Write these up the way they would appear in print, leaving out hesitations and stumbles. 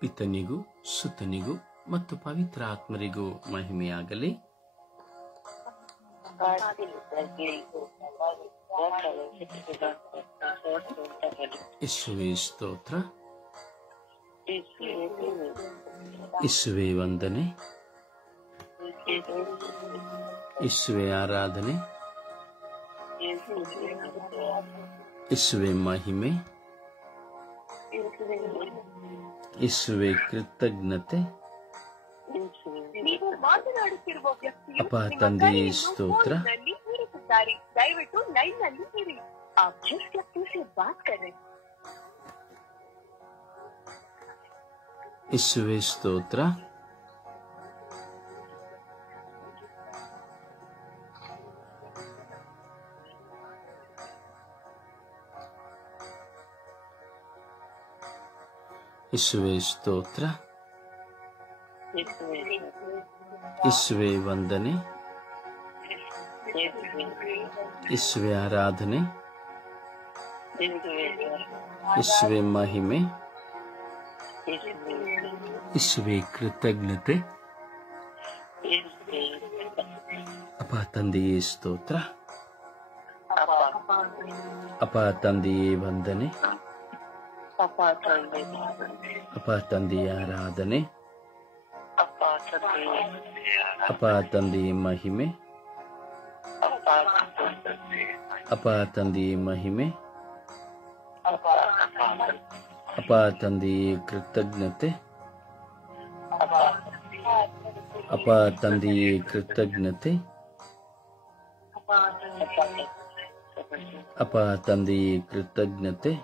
ಪಿತನಿಗೂ ಸುತನಿಗೂ ಮತ್ತು ಪವಿತ್ರ ಆತ್ಮರಿಗೂ ಮಹಿಮೆಯಾಗಲಿ. ಯೇಸುವೇ ಸ್ತೋತ್ರ, ಯೇಸುವೇ ವಂದನೆ, ಯೇಸುವೇ ಆರಾಧನೆ, ಯೇಸುವೇ ಮಹಿಮೆ, ಯೇಸುವೇ ಕೃತಜ್ಞತೆ. ಅಪ್ಪ ತಂದೆಯೇ ಸ್ತೋತ್ರ. ದಯವಿಟ್ಟು ಲೈನ್ ನಲ್ಲಿ ಇರಿ. आप जिस व्यक्ति से बात कर रहे हैं. ಯೇಸುವೇ ಸ್ತೋತ್ರ. ಯೇಸುವೇ ಸ್ತೋತ್ರ, ಯೇಸುವೇ ವಂದನೆ, ಯೇಸುವೇ ಆರಾಧನೆ, ಯೇಸುವೇ ಮಹಿಮೆ, ಯೇಸುವೇ ಕೃತಜ್ಞತೆ. ಅಪ್ಪ ತಂದೆಯೇ ಸ್ತೋತ್ರ, ಅಪ್ಪ ತಂದೆಯೇ ವಂದನೆ, ಅಪ್ಪ ತಂದೆಯ ಆರಾಧನೆ, ಅಪ್ಪ ತಂದೆಯ ಮಹಿಮೆ, ಅಪ್ಪ ತಂದೆಯ ಮಹಿಮೆ, ಅಪ್ಪ ತಂದೆಯ ಕೃತಜ್ಞತೆ, ಅಪ್ಪ ತಂದೆಯ ಕೃತಜ್ಞತೆ, ಅಪ್ಪ ತಂದೆಯ ಕೃತಜ್ಞತೆ.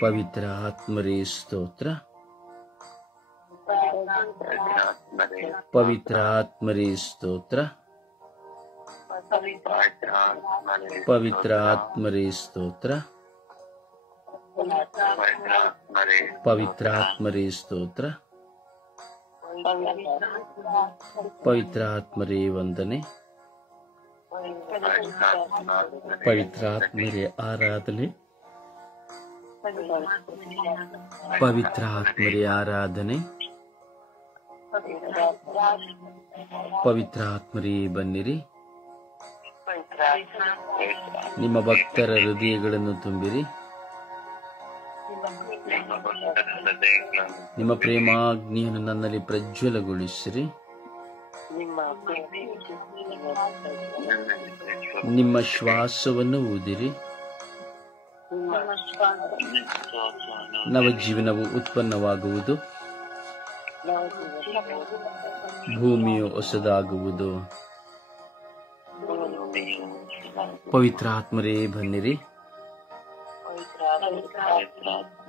ಪವಿತ್ರ ಆತ್ಮರೇ ಸ್ತೋತ್ರ, ಪವಿತ್ರ ಆತ್ಮರೇ ಸ್ತೋತ್ರ, ಪವಿತ್ರ ಆತ್ಮರೇ ಸ್ತೋತ್ರ, ಪವಿತ್ರ ಆತ್ಮರೇ ಸ್ತೋತ್ರ, ಪವಿತ್ರ ಆತ್ಮರೇ ವಂದನೆ, ಪವಿತ್ರ ಆತ್ಮರೇ ಆರಾಧನೆ, ಪವಿತ್ರ ಆತ್ಮರೇ ಆರಾಧನೆ, ಪವಿತ್ರ ಆತ್ಮರೇ ಬನ್ನಿರಿ. ನಿಮ್ಮ ಭಕ್ತರ ಹೃದಯಗಳನ್ನು ತುಂಬಿರಿ. ನಿಮ್ಮ ಪ್ರೇಮಾಗ್ನಿಯನ್ನು ನನ್ನಲ್ಲಿ ಪ್ರಜ್ವಲಗೊಳಿಸಿರಿ. ನಿಮ್ಮ ಶ್ವಾಸವನ್ನು ಊದಿರಿ. ನವಜೀವನವು ಉತ್ಪನ್ನವಾಗುವುದು. ಭೂಮಿಯು ಹೊಸದಾಗುವುದು. ಪವಿತ್ರ ಆತ್ಮರೇ ಬನ್ನಿರಿ.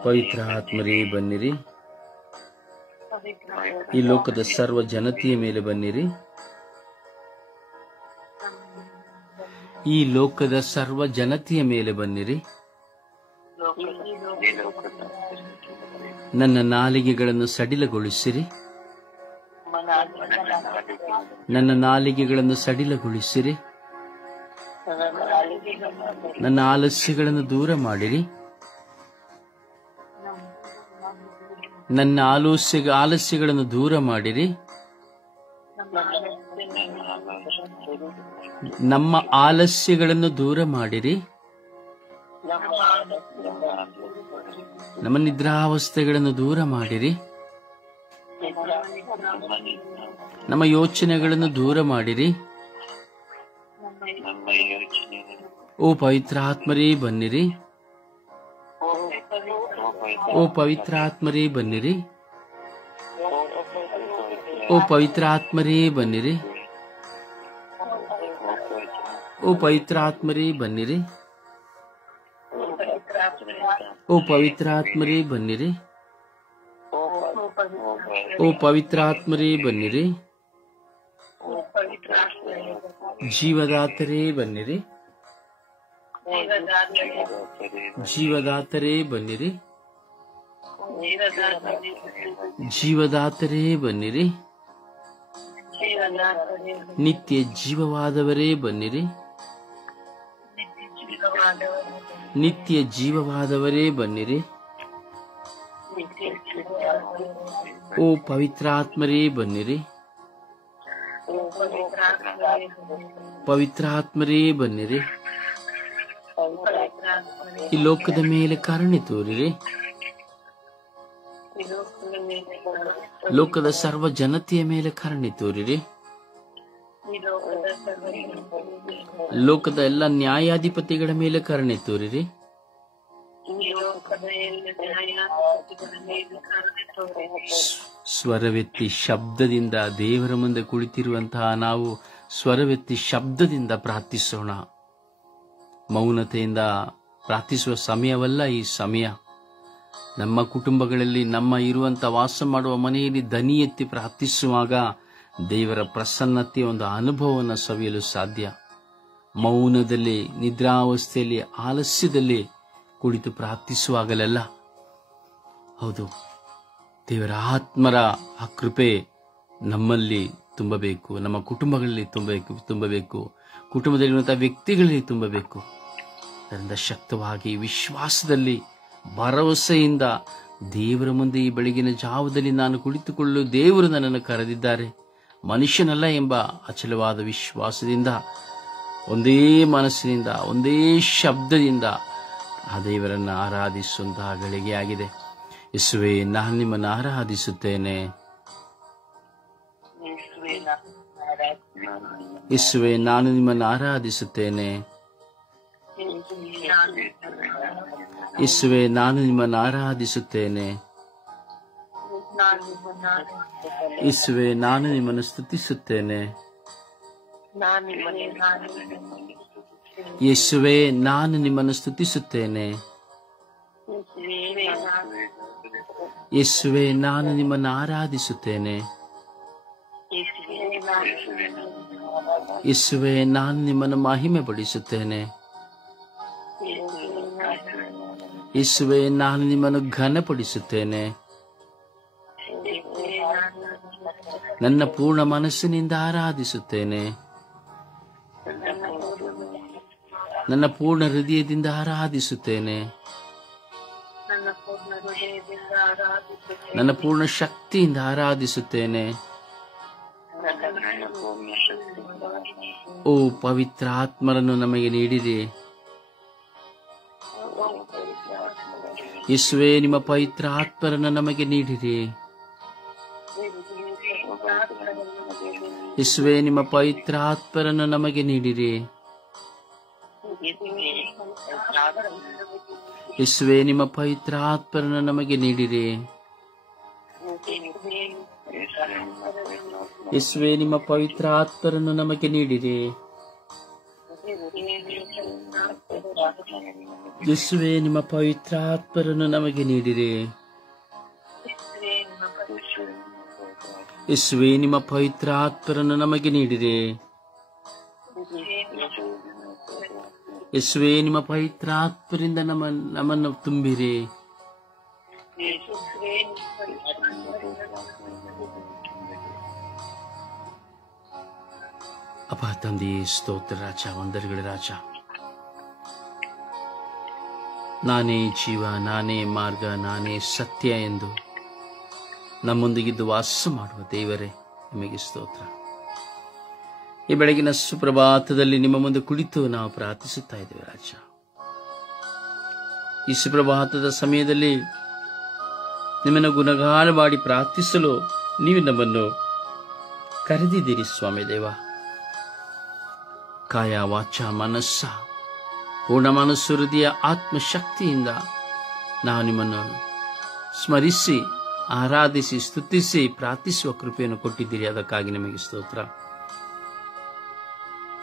ಪವಿತ್ರ ಆತ್ಮರೇ ಬನ್ನಿರಿ. ಈ ಲೋಕದ ಸರ್ವ ಜನತೆಯ ಮೇಲೆ ಬನ್ನಿರಿ. ಈ ಲೋಕದ ಸರ್ವ ಜನತೆಯ ಮೇಲೆ ಬನ್ನಿರಿ. ನನ್ನ ನಾಲಿಗೆಗಳನ್ನು ಸಡಿಲಗೊಳಿಸಿರಿ. ನನ್ನ ನಾಲಿಗೆಗಳನ್ನು ಸಡಿಲಗೊಳಿಸಿರಿ. ನನ್ನ ಆಲಸ್ಯಗಳನ್ನು ದೂರ ಮಾಡಿರಿ. ನನ್ನ ಆಲಸ್ಯಗಳನ್ನು ದೂರ ಮಾಡಿರಿ. ನಮ್ಮ ಆಲಸ್ಯಗಳನ್ನು ದೂರ ಮಾಡಿರಿ. ನಮ್ಮ ನಿದ್ರಾವಸ್ಥೆಗಳನ್ನು ದೂರ ಮಾಡಿರಿ. ನಮ್ಮ ಯೋಚನೆಗಳನ್ನು ದೂರ ಮಾಡಿರಿ. ಓ ಪವಿತ್ರ ಆತ್ಮರೇ ಬನ್ನಿರಿ. ಓ ಪವಿತ್ರ ಆತ್ಮರೇ ಬನ್ನಿರಿ. ಓ ಪವಿತ್ರ ಆತ್ಮರೇ ಬನ್ನಿರಿ. ಓ ಪವಿತ್ರ ಆತ್ಮರೇ ಬನ್ನಿರಿ. ಓ ಪವಿತ್ರ ಆತ್ಮರೇ ಬನ್ನಿರಿ. ಓ ಪವಿತ್ರ ಆತ್ಮರೇ ಬನ್ನಿರಿ. ಜೀವದಾತರೇ ಬನ್ನಿರಿ. ಜೀವದಾತರೇ ಬನ್ನಿರಿ. ಜೀವದಾತರೇ ಬನ್ನಿರಿ. ನಿತ್ಯ ಜೀವವಾದವರೇ ಬನ್ನಿರಿ. ನಿತ್ಯ ಜೀವವಾದವರೇ ಬನ್ನಿರಿ. ಓ ಪವಿತ್ರಾತ್ಮರೇ ಬನ್ನಿರಿ, ಪವಿತ್ರಾತ್ಮರೇ ಬನ್ನಿರಿ. ಈ ಲೋಕದ ಮೇಲೆ ಕರುಣೆ ತೋರಿರಿ, ಲೋಕದ ಸರ್ವ ಜನತೆಯ ಮೇಲೆ ಕರುಣೆ ತೋರಿರಿ, ಲೋಕದ ಎಲ್ಲ ನ್ಯಾಯಾಧಿಪತಿಗಳ ಮೇಲೆ ಕರುಣೆ ತೋರಿರಿ. ಸ್ವರವೆತ್ತಿ ಶಬ್ದದಿಂದ ದೇವರ ಮುಂದೆ ಕುಳಿತಿರುವಂತಹ ನಾವು ಸ್ವರವೆತ್ತಿ ಶಬ್ದದಿಂದ ಪ್ರಾರ್ಥಿಸೋಣ. ಮೌನತೆಯಿಂದ ಪ್ರಾರ್ಥಿಸುವ ಸಮಯವಲ್ಲ ಈ ಸಮಯ. ನಮ್ಮ ಕುಟುಂಬಗಳಲ್ಲಿ, ನಮ್ಮ ಇರುವಂತಹ ವಾಸ ಮಾಡುವ ಮನೆಯಲ್ಲಿ ದನಿ ಎತ್ತಿ ಪ್ರಾರ್ಥಿಸುವಾಗ ದೇವರ ಪ್ರಸನ್ನತೆಯ ಒಂದು ಅನುಭವವನ್ನು ಸವಿಯಲು ಸಾಧ್ಯ. ಮೌನದಲ್ಲಿ, ನಿದ್ರಾವಸ್ಥೆಯಲ್ಲಿ, ಆಲಸ್ಯದಲ್ಲಿ ಕುಳಿತು ಪ್ರಾರ್ಥಿಸುವಾಗಲೆಲ್ಲ ಹೌದು, ದೇವರ ಆತ್ಮರ ಆ ಕೃಪೆ ನಮ್ಮಲ್ಲಿ ತುಂಬಬೇಕು, ನಮ್ಮ ಕುಟುಂಬಗಳಲ್ಲಿ ತುಂಬಬೇಕು, ಕುಟುಂಬದಲ್ಲಿರುವಂತಹ ವ್ಯಕ್ತಿಗಳಲ್ಲಿ ತುಂಬಬೇಕು. ಅದರಿಂದ ಶಕ್ತವಾಗಿ ವಿಶ್ವಾಸದಲ್ಲಿ, ಭರವಸೆಯಿಂದ ದೇವರ ಮುಂದೆ ಈ ಬೆಳಗಿನ ಜಾವದಲ್ಲಿ ನಾನು ಕುಳಿತುಕೊಳ್ಳಲು ದೇವರು ನನ್ನನ್ನು ಕರೆದಿದ್ದಾರೆ, ಮನುಷ್ಯನಲ್ಲ ಎಂಬ ಅಚಲವಾದ ವಿಶ್ವಾಸದಿಂದ ಒಂದೇ ಮನಸ್ಸಿನಿಂದ, ಒಂದೇ ಶಬ್ದದಿಂದ ಆ ದೇವರನ್ನು ಆರಾಧಿಸುವಂತಹ ಗಳಿಗೆಯಾಗಿದೆ. ಯೇಸುವೇ, ನಾನು ನಿಮ್ಮನ್ನು ಆರಾಧಿಸುತ್ತೇನೆ. ಯೇಸುವೇ, ನಾನು ನಿಮ್ಮನ್ನು ಆರಾಧಿಸುತ್ತೇನೆ. ಯೇಸುವೇ, ನಾನು ನಿಮ್ಮನ್ನು ಆರಾಧಿಸುತ್ತೇನೆ. ಯೇಸುವೇ, ನಾನು ನಿಮ್ಮನ್ನು ಸ್ತುತಿಸುತ್ತೇನೆ. ಯೇಸುವೇ, ನಾನು ನಿಮ್ಮನ್ನು ಸ್ತುತಿಸುತ್ತೇನೆ. ಯೇಸುವೇ, ನಾನು ನಿಮ್ಮನ್ನು ಆರಾಧಿಸುತ್ತೇನೆ. ಯೇಸುವೇ, ನಾನು ನಿಮ್ಮನ್ನು ಮಹಿಮೆ ಪಡಿಸುತ್ತೇನೆ. ಯೇಸುವೇ, ನಾನು ನಿಮ್ಮನ್ನು ಘನಪಡಿಸುತ್ತೇನೆ. ನನ್ನ ಪೂರ್ಣ ಮನಸ್ಸಿನಿಂದ ಆರಾಧಿಸುತ್ತೇನೆ. ನನ್ನ ಪೂರ್ಣ ಹೃದಯದಿಂದ ಆರಾಧಿಸುತ್ತೇನೆ. ನನ್ನ ಪೂರ್ಣ ಶಕ್ತಿಯಿಂದ ಆರಾಧಿಸುತ್ತೇನೆ. ಓ ಪವಿತ್ರ ಆತ್ಮರನ್ನು ನಮಗೆ ನೀಡಿರಿ. ಯೇಸುವೇ, ನಿಮ್ಮ ಪವಿತ್ರ ಆತ್ಮರನ್ನು ನಮಗೆ ನೀಡಿರಿ. ಯೇಸುವೇ, ನಿಮ್ಮ ಪವಿತ್ರ ಆತ್ಮರನ್ನು ನಮಗೆ ನೀಡಿರಿ. ಯೇಸುವೇ, ನಿಮ್ಮ ಪವಿತ್ರ ಆತ್ಮರನ್ನು ನಮಗೆ ನೀಡಿರಿ. ಯೇಸುವೇ, ನಿಮ್ಮ ಪವಿತ್ರ ಆತ್ಮರನ್ನು ನಮಗೆ ನೀಡಿರಿ. ಯೇಸುವೇ, ನಿಮ್ಮ ಪವಿತ್ರ ಆತ್ಮರನ್ನು ನಮಗೆ ನೀಡಿರಿ. ಯೇಸುವೇ, ನಿಮ್ಮ ಪವಿತ್ರ ಆತ್ಮರನ್ನು ನಮಗೆ ನೀಡಿರಿ. ಯೇಸುವೇ, ನಿಮ್ಮ ಪವಿತ್ರ ಆತ್ಮರಿಂದ ನಮ್ಮನ್ನು ತುಂಬಿರಿ. ಅಪ್ಪ ತಂದೆ, ಸ್ತೋತ್ರ ರಾಜ, ವಂದನೆಗಳ ರಾಜ. ನಾನೇ ಜೀವ, ನಾನೇ ಮಾರ್ಗ, ನಾನೇ ಸತ್ಯ ಎಂದು ನಮ್ಮೊಂದಿಗಿದ್ದು ವಾಸ ಮಾಡುವ ದೇವರೇ, ನಿಮಗೆ ಸ್ತೋತ್ರ. ಈ ಬೆಳಗಿನ ಸುಪ್ರಭಾತದಲ್ಲಿ ನಿಮ್ಮ ಮುಂದೆ ಕುಳಿತು ನಾವು ಪ್ರಾರ್ಥಿಸುತ್ತಾ ಇದ್ದೇವೆ ರಾಜ. ಈ ಸುಪ್ರಭಾತದ ಸಮಯದಲ್ಲಿ ನಿಮ್ಮನ್ನು ಗುಣಗಾನ ಮಾಡಿ ಪ್ರಾರ್ಥಿಸಲು ನೀವು ನಮ್ಮನ್ನು ಕರೆದಿದ್ದೀರಿ ಸ್ವಾಮಿ ದೇವ. ಕಾಯ, ವಾಚ, ಮನಸ್ಸ, ಪೂರ್ಣ ಮನಸ್ಸು, ಹೃದಯ, ಆತ್ಮಶಕ್ತಿಯಿಂದ ನಾವು ನಿಮ್ಮನ್ನು ಸ್ಮರಿಸಿ, ಆರಾಧಿಸಿ, ಸ್ತುತಿಸಿ, ಪ್ರಾರ್ಥಿಸುವ ಕೃಪೆಯನ್ನು ಕೊಟ್ಟಿದ್ದೀರಿ. ಅದಕ್ಕಾಗಿ ನಿಮಗೆ ಸ್ತೋತ್ರ.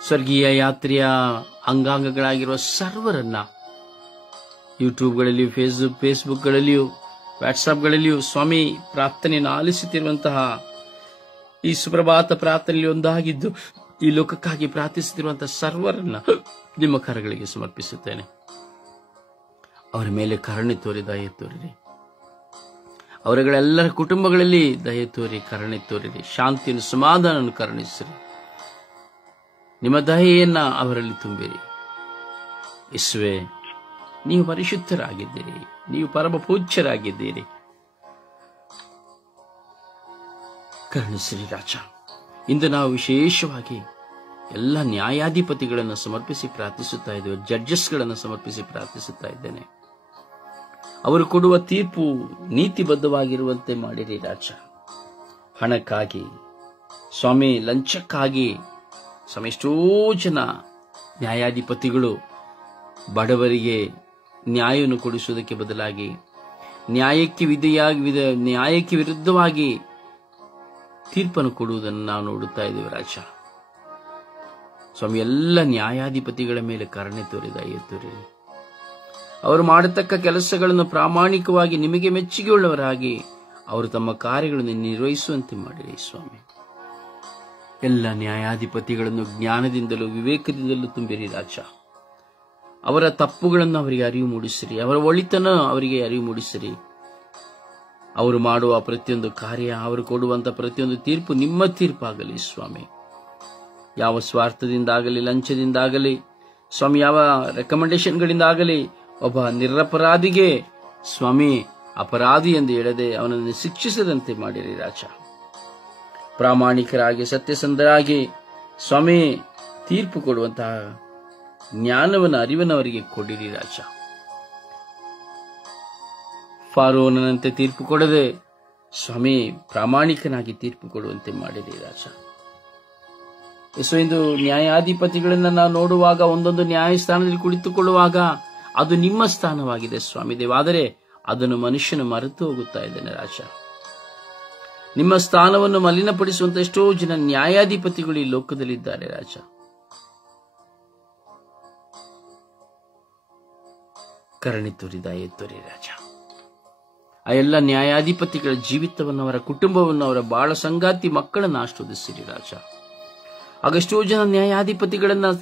ಸ್ವರ್ಗೀಯ ಯಾತ್ರೆಯ ಅಂಗಾಂಗಗಳಾಗಿರುವ ಸರ್ವರನ್ನ ಯೂಟ್ಯೂಬ್ಗಳಲ್ಲಿಯೂ, ಫೇಸ್ಬುಕ್ಗಳಲ್ಲಿಯೂ, ವಾಟ್ಸಾಪ್ಗಳಲ್ಲಿಯೂ ಸ್ವಾಮಿ ಪ್ರಾರ್ಥನೆಯನ್ನು ಆಲಿಸುತ್ತಿರುವಂತಹ ಈ ಸುಪ್ರಭಾತ ಪ್ರಾರ್ಥನೆಯಲ್ಲಿ ಒಂದಾಗಿದ್ದು ಈ ಲೋಕಕ್ಕಾಗಿ ಪ್ರಾರ್ಥಿಸುತ್ತಿರುವಂತಹ ಸರ್ವರನ್ನ ನಿಮ್ಮ ಕರಗಳಿಗೆ ಸಮರ್ಪಿಸುತ್ತೇನೆ. ಅವರ ಮೇಲೆ ಕರುಣೆ ತೋರಿ, ದಯೆ ತೋರಿರಿ. ಅವರುಗಳೆಲ್ಲರ ಕುಟುಂಬಗಳಲ್ಲಿ ದಯೆ ತೋರಿ, ಕರುಣೆ ತೋರಿರಿ. ಶಾಂತಿಯನ್ನು, ಸಮಾಧಾನವನ್ನು ಕರುಣಿಸಿರಿ. ನಿಮ್ಮ ದಯೆಯನ್ನ ಅವರಲ್ಲಿ ತುಂಬಿರಿ. ಯೇಸುವೇ, ನೀವು ಪರಿಶುದ್ಧರಾಗಿದ್ದೀರಿ, ನೀವು ಪರಮ ಪೂಜ್ಯರಾಗಿದ್ದೀರಿ. ಕರುಣಿಸಿರಿ ರಾಜ. ಇಂದು ನಾವು ವಿಶೇಷವಾಗಿ ಎಲ್ಲ ನ್ಯಾಯಾಧಿಪತಿಗಳನ್ನು ಸಮರ್ಪಿಸಿ ಪ್ರಾರ್ಥಿಸುತ್ತಾ ಇದ್ದೇವೆ. ಜಡ್ಜಸ್ಗಳನ್ನು ಸಮರ್ಪಿಸಿ ಪ್ರಾರ್ಥಿಸುತ್ತಾ ಇದ್ದೇನೆ. ಅವರು ಕೊಡುವ ತೀರ್ಪು ನೀತಿಬದ್ಧವಾಗಿರುವಂತೆ ಮಾಡಿರಿ ರಾಜ. ಹಣಕ್ಕಾಗಿ ಸ್ವಾಮಿ, ಲಂಚಕ್ಕಾಗಿ ಸ್ವಾಮಿ, ಎಷ್ಟೋ ಜನ ನ್ಯಾಯಾಧಿಪತಿಗಳು ಬಡವರಿಗೆ ನ್ಯಾಯವನ್ನು ಕೊಡಿಸುವುದಕ್ಕೆ ಬದಲಾಗಿ ನ್ಯಾಯಕ್ಕೆ ವಿರುದ್ಧವಾಗಿ ತೀರ್ಪನ್ನು ಕೊಡುವುದನ್ನು ನಾವು ನೋಡುತ್ತಾ ಇದ್ದೇವೆ ರಾಜ. ಸ್ವಾಮಿ, ಎಲ್ಲ ನ್ಯಾಯಾಧಿಪತಿಗಳ ಮೇಲೆ ಕರುಣೆ ತೋರಿ ಅವರು ಮಾಡತಕ್ಕ ಕೆಲಸಗಳನ್ನು ಪ್ರಾಮಾಣಿಕವಾಗಿ ನಿಮಗೆ ಮೆಚ್ಚುಗೆಯುಳ್ಳವರಾಗಿ ಅವರು ತಮ್ಮ ಕಾರ್ಯಗಳನ್ನು ನಿರ್ವಹಿಸುವಂತೆ ಮಾಡಿರಿ ಸ್ವಾಮಿ. ಎಲ್ಲ ನ್ಯಾಯಾಧಿಪತಿಗಳನ್ನು ಜ್ಞಾನದಿಂದಲೂ ವಿವೇಕದಿಂದಲೂ ತುಂಬಿರಿ ರಾಜ. ಅವರ ತಪ್ಪುಗಳನ್ನು ಅವರಿಗೆ ಅರಿವು ಮೂಡಿಸಿರಿ, ಅವರ ಒಳಿತನ ಅವರಿಗೆ ಅರಿವು ಮೂಡಿಸಿರಿ. ಅವರು ಮಾಡುವ ಪ್ರತಿಯೊಂದು ಕಾರ್ಯ, ಅವರು ಕೊಡುವಂತಹ ಪ್ರತಿಯೊಂದು ತೀರ್ಪು ನಿಮ್ಮ ತೀರ್ಪಾಗಲಿ ಸ್ವಾಮಿ. ಯಾವ ಸ್ವಾರ್ಥದಿಂದಾಗಲಿ, ಲಂಚದಿಂದಾಗಲಿ ಸ್ವಾಮಿ, ಯಾವ ರೆಕಮೆಂಡೇಶನ್ಗಳಿಂದಾಗಲಿ ಒಬ್ಬ ನಿರಪರಾಧಿಗೆ ಸ್ವಾಮಿ ಅಪರಾಧಿ ಎಂದು ಹೇಳದೆ ಅವನನ್ನು ಶಿಕ್ಷಿಸದಂತೆ ಮಾಡಿರಿ ರಾಜ. ಪ್ರಾಮಾಣಿಕರಾಗಿ ಸತ್ಯಸಂಧರಾಗಿ ಸ್ವಾಮಿ ತೀರ್ಪು ಕೊಡುವಂತಹ ಜ್ಞಾನವನ್ನು, ಅರಿವನ್ನು ಅವರಿಗೆ ಕೊಡಿರಿ ರಾಜ. ಫಾರೋನಂತೆ ತೀರ್ಪು ಕೊಡದೆ ಸ್ವಾಮಿ ಪ್ರಾಮಾಣಿಕನಾಗಿ ತೀರ್ಪು ಕೊಡುವಂತೆ ಮಾಡಿರಿ ರಾಜ. ಇಂದು ನ್ಯಾಯಾಧಿಪತಿಗಳನ್ನ ನಾವು ನೋಡುವಾಗ, ಒಂದೊಂದು ನ್ಯಾಯಸ್ಥಾನದಲ್ಲಿ ಕುಳಿತುಕೊಳ್ಳುವಾಗ ಅದು ನಿಮ್ಮ ಸ್ಥಾನವಾಗಿದೆ ಸ್ವಾಮಿ ದೇವ. ಆದರೆ ಅದನ್ನು ಮನುಷ್ಯನು ಮರೆತು ಹೋಗುತ್ತಾ ಇದ್ದಾನೆ ರಾಜ. ನಿಮ್ಮ ಸ್ಥಾನವನ್ನು ಮಲಿನಪಡಿಸುವಂತ ಎಷ್ಟೋ ಜನ ನ್ಯಾಯಾಧಿಪತಿಗಳು ಈ ಲೋಕದಲ್ಲಿದ್ದಾರೆ ರಾಜ. ಕರುಣೆ ತೋರಿ, ದಯೆ ತೋರಿ ರಾಜ. ಆ ಎಲ್ಲ ನ್ಯಾಯಾಧಿಪತಿಗಳ ಜೀವಿತವನ್ನು, ಅವರ ಕುಟುಂಬವನ್ನು, ಅವರ ಬಾಳ ಸಂಗಾತಿ ಮಕ್ಕಳನ್ನು ಆಶೀರ್ವದಿಸಿರಿ ರಾಜ. ಆಗಷ್ಟೋ ಜನ ನ್ಯಾಯಾಧಿಪತಿಗಳನ್ನ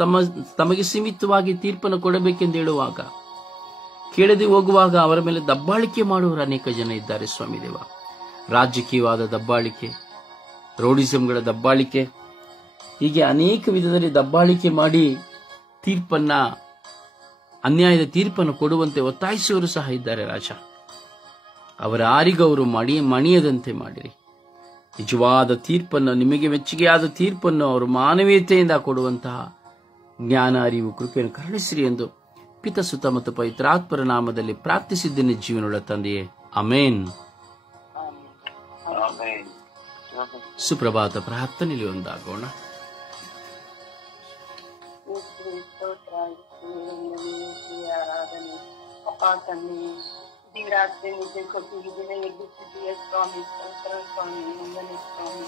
ತಮಗೆ ಸೀಮಿತವಾಗಿ ತೀರ್ಪನ್ನು ಕೊಡಬೇಕೆಂದು ಹೇಳುವಾಗ, ಕೇಳದೆ ಹೋಗುವಾಗ ಅವರ ಮೇಲೆ ದಬ್ಬಾಳಿಕೆ ಮಾಡುವವರು ಅನೇಕ ಜನ ಇದ್ದಾರೆ ಸ್ವಾಮಿ ದೇವ. ರಾಜಕೀಯವಾದ ದಬ್ಬಾಳಿಕೆ, ರೌಡಿಸಂಗಳ ದಬ್ಬಾಳಿಕೆ, ಹೀಗೆ ಅನೇಕ ವಿಧದಲ್ಲಿ ದಬ್ಬಾಳಿಕೆ ಮಾಡಿ ತೀರ್ಪನ್ನ, ಅನ್ಯಾಯದ ತೀರ್ಪನ್ನು ಕೊಡುವಂತೆ ಒತ್ತಾಯಿಸುವವರು ಸಹ ಇದ್ದಾರೆ ರಾಜ. ಅವರ ಆರಿಗವರು ಮಣಿಯದಂತೆ ಮಾಡಿರಿ. ನಿಜವಾದ ತೀರ್ಪನ್ನು, ನಿಮಗೆ ಮೆಚ್ಚುಗೆಯಾದ ತೀರ್ಪನ್ನು ಅವರು ಮಾನವೀಯತೆಯಿಂದ ಕೊಡುವಂತಹ ಜ್ಞಾನ, ಅರಿವು, ಕೃಪೆಯನ್ನು ಕರುಣಿಸಿರಿ ಎಂದು ಪಿತ, ಸುತ ಮತ್ತು ಪವಿತ್ರಾತ್ಮರ ನಾಮದಲ್ಲಿ ಪ್ರಾರ್ಥಿಸಿದ್ದೇನೆ ಜೀವನವುಳ್ಳ ತಂದೆಯೇ, ಅಮೇನ್. ಸುಪ್ರಭಾತ ಪ್ರಾರ್ಥನೆಯಲ್ಲಿ ಒಂದಾಗೋಣ. ರಾತ್ರಿ ನಿದ್ದೆ ಕೊಟ್ಟು ಇದನ್ನ ಎಬ್ಬಿಸಿದೀಯ ಸ್ವಾಮಿ, ಸ್ವಾಮಿ ಮುಂದನೆ ಸ್ವಾಮಿ.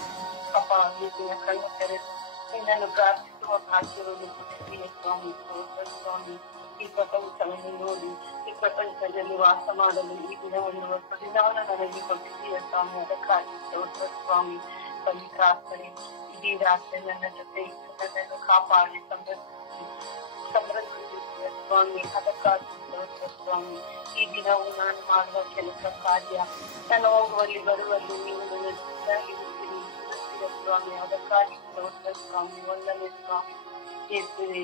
ಅಪ್ಪ ನಿನ್ನ ಕಣ್ಣು ತೆರೆದು ನಿನ್ನನ್ನು ಪ್ರಾರ್ಥಿಸುವ ಭಾಗ್ಯವನ್ನು ಕೊಟ್ಟಿದ್ದೀಯ ಸ್ವಾಮಿ, ಸ್ವಾಮಿ. ಈ ಪ್ರಪಂಚವನ್ನು ನೋಡಿ, ಈ ಪ್ರಪಂಚದಲ್ಲಿ ವಾಸ ಮಾಡಲು ಈ ದಿನವನ್ನು, ಹೊಸ ದಿನವನ್ನು ನನಗೆ ಕೊಟ್ಟಿದ್ದೀಯ ಸ್ವಾಮಿ. ಅದಕ್ಕಾಗಿ ಸ್ತೋತ್ರ ಸ್ವಾಮಿ. ಪವಿತ್ರಾತ್ಮನೇ, ಇಡೀ ರಾತ್ರಿ ನನ್ನ ಜೊತೆ ನನ್ನನ್ನು ಕಾಪಾಡಿ ಸಮೃದ್ಧಿಯ ಸ್ವಾಮಿ. ಅದಕ್ಕಾಗಿ ಸ್ತೋತ್ರ ಸ್ವಾಮಿ. ಈ ದಿನವು ನಾನು ಮಾಡುವ ಕೆಲಸ ಕಾರ್ಯ, ನಾನು ಹೋಗುವಲ್ಲಿ ಬರುವಲ್ಲಿ ನೀವು ನನ್ನ ಇರುತ್ತೀರಿ ಸ್ವಾಮಿ. ಅದಕ್ಕಾಗಿ ಸ್ತೋತ್ರ ಸ್ವಾಮಿ. ಒಂದನೇ ಸ್ವಾಮಿ ಎದ್ದಿರಿ.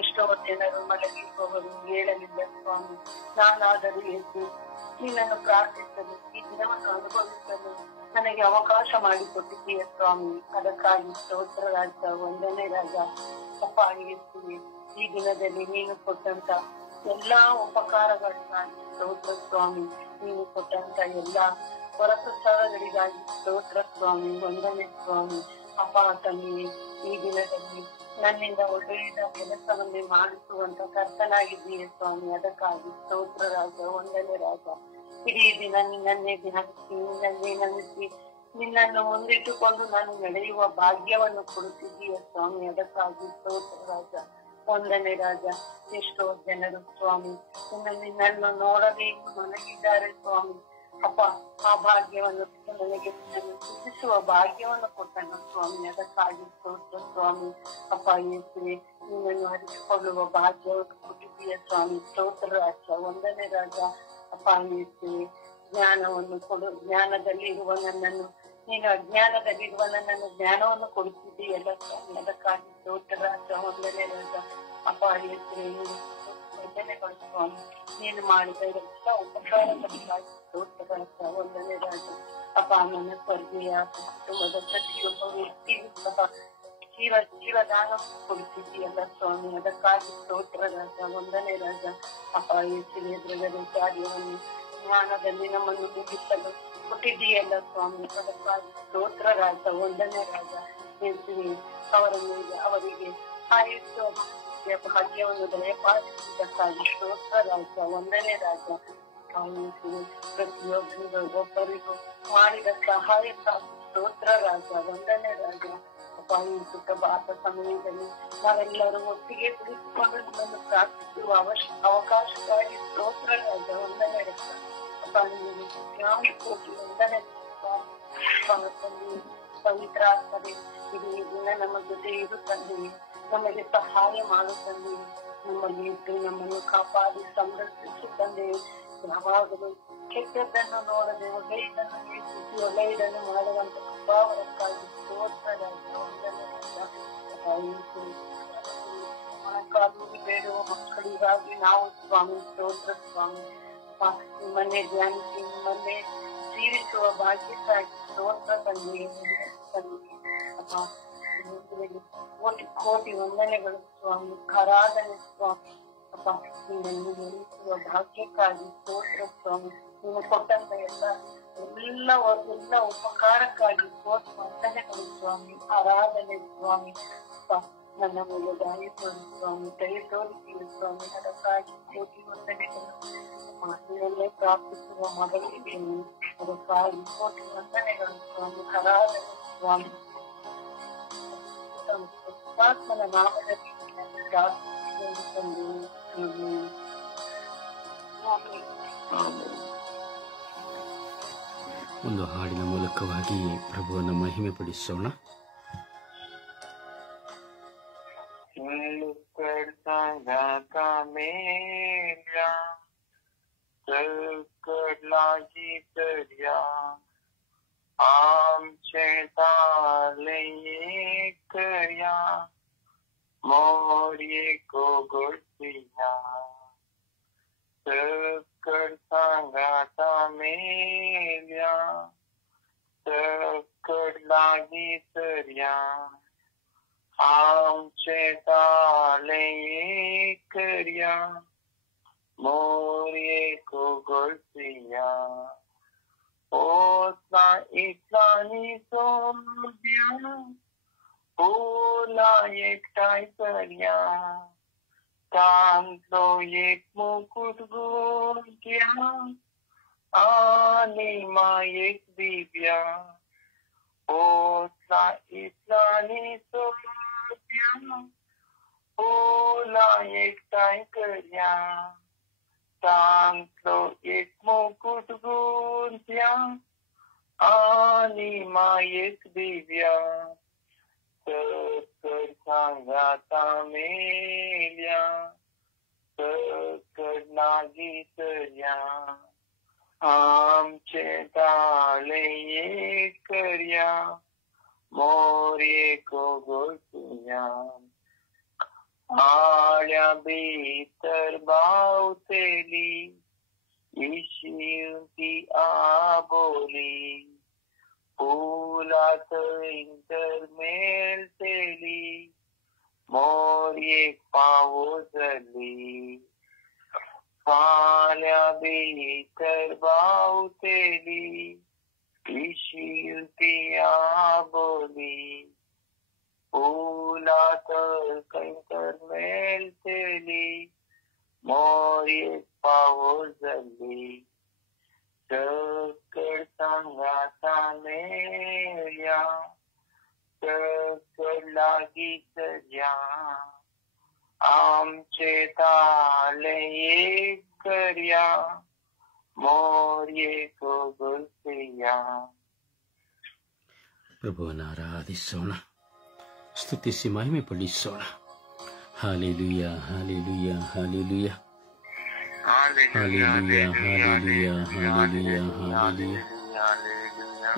ಎಷ್ಟೋ ಜನರು ಮಲಗಿರುವವರು ಏಳಲಿಲ್ಲ ಸ್ವಾಮಿ. ನಾನಾದರೂ ಎದ್ದು ನಿನ್ನನ್ನು ಪ್ರಾರ್ಥಿಸಲು, ಈ ದಿನವನ್ನು ಅನುಭವಿಸಲು ನನಗೆ ಅವಕಾಶ ಮಾಡಿಕೊಟ್ಟಿದ್ದೀಯ ಸ್ವಾಮಿ. ಅದಕ್ಕಾಗಿ ಸ್ತೋತ್ರ ರಾಜ. ಒಂದನೇ ರಾಜ ಅಪ್ಪ ಎದ್ದಿರಿ. ಈ ದಿನದಲ್ಲಿ ನೀನು ಕೊಟ್ಟಂತ ಎಲ್ಲಾ ಉಪಕಾರಗಳಿಗಾಗಿ ಸ್ತೋತ್ರ ಸ್ವಾಮಿ. ನೀವು ಕೊಟ್ಟಂತ ಎಲ್ಲಾ ವರಪ್ರಸಾದಗಳಿಗಾಗಿ ಸ್ತೋತ್ರ ಸ್ವಾಮಿ. ಒಂದನೇ ಸ್ವಾಮಿ. ಅಪ್ಪ ತಂದೆಯೇ, ಈ ದಿನದಲ್ಲಿ ನನ್ನಿಂದ ಒಳ್ಳೆಯದ ಕೆಲಸವನ್ನೇ ಮಾಡಿಸುವಂತ ಕರ್ತನಾಗಿದ್ದೀಯ ಸ್ವಾಮಿ. ಅದಕ್ಕಾಗಿ ಸ್ತೋತ್ರ ರಾಜ. ಒಂದನೇ ರಾಜ. ಇಡೀ ದಿನ ನಿನ್ನನ್ನೇ ಧ್ಯಾನಿಸಿ, ನಿನ್ನನ್ನೇ ನಂಬಿಸಿ, ನಿನ್ನನ್ನು ಮುಂದಿಟ್ಟುಕೊಂಡು ನಾನು ನಡೆಯುವ ಭಾಗ್ಯವನ್ನು ಕೊಡುತ್ತಿದ್ದೀಯ ಸ್ವಾಮಿ. ಅದಕ್ಕಾಗಿ ಸ್ತೋತ್ರ ರಾಜ. ಒಂದನೇ ರಾಜ. ಎಷ್ಟೋ ಜನರು ಸ್ವಾಮಿ ನಿನ್ನನ್ನು ನೋಡಬೇಕು ನನಗಿದ್ದಾರೆ ಸ್ವಾಮಿ. ಅಪ್ಪ, ಆ ಭಾಗ್ಯವನ್ನು ನನಗೆ ನಿನ್ನನ್ನು ಸೂಚಿಸುವ ಭಾಗ್ಯವನ್ನು ಕೊಟ್ಟನು ಸ್ವಾಮಿ. ಅದಕ್ಕಾಗಿ ಸ್ತೋತ್ರ ಸ್ವಾಮಿ. ಅಪ್ಪ ಯೇಸುವೆ, ನಿನ್ನನ್ನು ಅರಿತುಕೊಳ್ಳುವ ಭಾಗ್ಯವನ್ನು ಕೊಟ್ಟಿದ್ದೀಯ ಸ್ವಾಮಿ. ಸ್ತೋತ್ರ ರಾಜ. ಒಂದನೇ ರಾಜ. ಅಪ್ಪ ಯೇಸುವೆ, ಜ್ಞಾನವನ್ನು ಕೊಡು. ಜ್ಞಾನದಲ್ಲಿ ಇರುವ ನನ್ನನ್ನು ನೀನು ಅಜ್ಞಾನದಲ್ಲಿರುವ ನನ್ನನ್ನು ಜ್ಞಾನವನ್ನು ಕೊಡುತ್ತಿದ್ದೀಯಲ್ಲ ಸ್ವಾಮಿ. ಅದಕ್ಕಾಗಿ ಸ್ತೋತ್ರ ರಾಜ. ಒಂದನೇ ರಾಜ. ಅಪ್ಪ ಯೇಸುವೆ, ವಂದನೆಗಳು ಸ್ವಾಮಿ. ನೀನು ಮಾಡಿದ ಎಲ್ಲ ಉಪಕಾರಗಳಿಗಾಗಿ ಸ್ತೋತ್ರ ರಾಜ. ಒಂದನೇ ರಾಜ. ಅಪ್ಪ ನನ್ನ ಸ್ವರ್ಗೀಯ ಕುಟುಂಬದ ಪ್ರತಿಯೊಬ್ಬ ವ್ಯಕ್ತಿಗೂ ಸಹ ಜೀವದಾನ ಕೊಡುತ್ತಿದ್ದೀಯಲ್ಲ ಸ್ವಾಮಿ, ಅದಕ್ಕಾಗಿ ಸ್ತೋತ್ರ ರಾಜ, ವಂದನೆ ರಾಜ. ಅಪ್ಪ ಯೇಸುವೆ ಎದುರುಗಡೆ ಕಾರ್ಯವನ್ನು ಜ್ಞಾನದಲ್ಲಿ ನಮ್ಮನ್ನು ಮುಗಿಸಲು ಕೊಟ್ಟಿದ್ದೀಯಲ್ಲ ಸ್ವಾಮಿ, ಅದಕ್ಕಾಗಿ ಸ್ತೋತ್ರ ರಾಜ, ವಂದನೆ ರಾಜ. ಯೇಸುವೆ ಅವರಿಗೆ ಆಯುಷ್ಯ ಭಾಗ್ಯವನ್ನು ದಯಪಾಲಿಸಿದ್ದಕ್ಕಾಗಿ ಸ್ತೋತ್ರ ರಾಜ, ವಂದನೆ ರಾಜ. ಪ್ರತಿಯೊಬ್ಬರಿಗೂ ಮಾಡಿದ ಸಹಾಯಕ್ಕಾಗಿ ಸ್ತೋತ್ರ ರಾಜ, ವಂದನೆ ರಾಜ. ಸುಖವಾದ ಸಮಯದಲ್ಲಿ ನಾವೆಲ್ಲರೂ ಒಟ್ಟಿಗೆ ಕುಳಿತುಕೊಂಡು ನಮ್ಮನ್ನು ಪ್ರಾರ್ಥಿಸುವ ಅವಕಾಶಕ್ಕಾಗಿ ಸ್ತೋತ್ರ ರಾಜ, ವಂದನೆ ರಾಜ. ಕೋಟಿ ವಂದನೆ ಪವಿತ್ರಾತ್ಮರೇ, ಇದು ದಿನ ನಮ್ಮ ಜೊತೆ ಇರುತ್ತದೆ, ನಮಗೆ ಸಹಾಯ ಮಾಡುತ್ತದೆ, ನಮ್ಮಲ್ಲಿ ಇದ್ದು ನಮ್ಮನ್ನು ಕಾಪಾಡಿ ಸಂರಕ್ಷಿಸುತ್ತದೆ. ಯಾವಾಗಲೂ ಕೆಟ್ಟದ್ದನ್ನು ನೋಡದೆ ಒಳ್ಳೆಯದನ್ನು ಯೋಚಿಸಿ ಒಳ್ಳೆಯದನ್ನು ಮಾಡುವಂತ ಕೃಪಾವರಕ್ಕಾಗಿ ಸ್ತೋತ್ರ ರಾಜ, ವಂದನೆ ರಾಜ. ಹಣಕಾಸು ಬೇಡುವ ಮಕ್ಕಳಿಗಾಗಿ ನಾವು ಸ್ವಾಮಿ ಸ್ತೋತ್ರ ಸ್ವಾಮಿ, ನಿಮ್ಮನ್ನೇ ಧ್ಯಾನಿಸಿ ನಿಮ್ಮನ್ನೇ ಜೀವಿಸುವ ಭಾಗ್ಯಕ್ಕಾಗಿ ಸ್ತೋತ್ರ ತಂದೆ. ಕೋಟಿ ಕೋಟಿ ವಂದನೆಗಳು ಸ್ವಾಮಿ, ಆರಾಧನೆ ಸ್ವಾಮಿ. ಅಪ್ಪ ನಿನ್ನನ್ನು ನೆನೆಸುವ ಭಾಗ್ಯಕ್ಕಾಗಿ ಸ್ತೋತ್ರ ಸ್ವಾಮಿ. ನೀನು ಕೊಟ್ಟಂತ ಎಲ್ಲ ಉಪಕಾರಕ್ಕಾಗಿ ಕೋಟಿ ವಂದನೆಗಳು ಸ್ವಾಮಿ, ಆರಾಧನೆ ಸ್ವಾಮಿ. ಅಪ್ಪ ನನ್ನ ಮೇಲೆ ದಯ ತೋರಿ ಸ್ವಾಮಿ, ದಯ ತೋರಿಸಿದ ಸ್ವಾಮಿ, ಅದಕ್ಕಾಗಿ ಕೋಟಿ ವಂದನೆಗಳು. ಮನೆಯಲ್ಲೇ ಪ್ರಾರ್ಥಿಸುವ ಮಗಳಿದ್ದೇನೆ, ಅದಕ್ಕಾಗಿ ಕೋಟಿ ವಂದನೆಗಳು ಸ್ವಾಮಿ, ಆರಾಧನೆ ಸ್ವಾಮಿ. ಆತ್ಮನ ನಾಮದಲ್ಲಿ ಪ್ರಾರ್ಥಿಸಿಕೊಂಡು ಒಂದು ಹಾಡಿನ ಮೂಲಕವಾಗಿ ಪ್ರಭುವನ್ನು ಮಹಿಮೆ ಪಡಿಸೋಣ. मोर्ये को गुर्तिया कर सांगाता मेल्या कर लागी तर्या आमचे ताले कर्या मोर्ये को गुर्तिया ओतला इतला नि सोद्या ओला एकटाय कर्या तांतलो एक मुकुट घ्या आणि मा एक दिव्या ओतला इतला नि सोद्या ओला एकटाय कर्या तांतलो एक मुकुट घ्या आणि मा एक दिव्या कर सांगाता मेल्या कर लागी तर्या आमचे ताळे एक कर्या मोर्ये को गोळ्या आळ्या भीतर बावतेली इशिवती आबोली फुलात इंटर मेलतेली मोर्ये पावजली फाल्या भीतर बावतेली इशिवती आबोली फुलात इंटर मेलतेली मोर्ये पावजली कर सांगाता मेल्या कर लागी तर्या आमचे ताले एक कर्या मोर्ये को गुर्तिया. ಪ್ರಭುವನ್ನು ಆರಾಧಿಸೋಣ, ಸ್ತುತಿಸಿ ಮಹಿಮೆ ಪಡಿಸೋಣ. Hallelujah, hallelujah, hallelujah, hallelujah, hallelujah, hallelujah, hallelujah.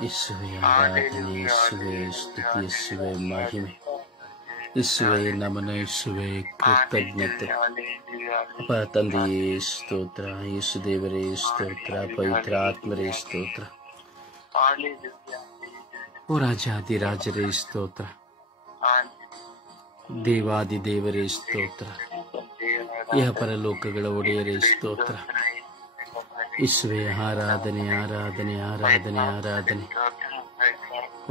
ಯೇಸುವೇ ಆರಾಧನೆ, ಯೇಸುವೇ ಸ್ತುತಿ, ಯೇಸುವೇ ಮಹಿಮೆ, ಯೇಸುವೇ ನಮನ, ಯೇಸುವೇ ಕೃತಜ್ಞತೆ. ಅಪ್ಪ ತಂದೆಯೇ ಸ್ತೋತ್ರ, ಯೇಸು ದೇವರೇ ಸ್ತೋತ್ರ, ಪವಿತ್ರ ಆತ್ಮರೇ ಸ್ತೋತ್ರ. Hallelujah. ಓ ರಾಜಾದಿರಾಜರೇ ಸ್ತೋತ್ರ, ದೇವಾದಿದೇವರೇ ಸ್ತೋತ್ರ, ಇಹ ಪರಲೋಕಗಳ ಒಡೆಯರೇ ಸ್ತೋತ್ರ. ಯೇಸುವೇ ಆರಾಧನೆ ಆರಾಧನೆ ಆರಾಧನೆ ಆರಾಧನೆ.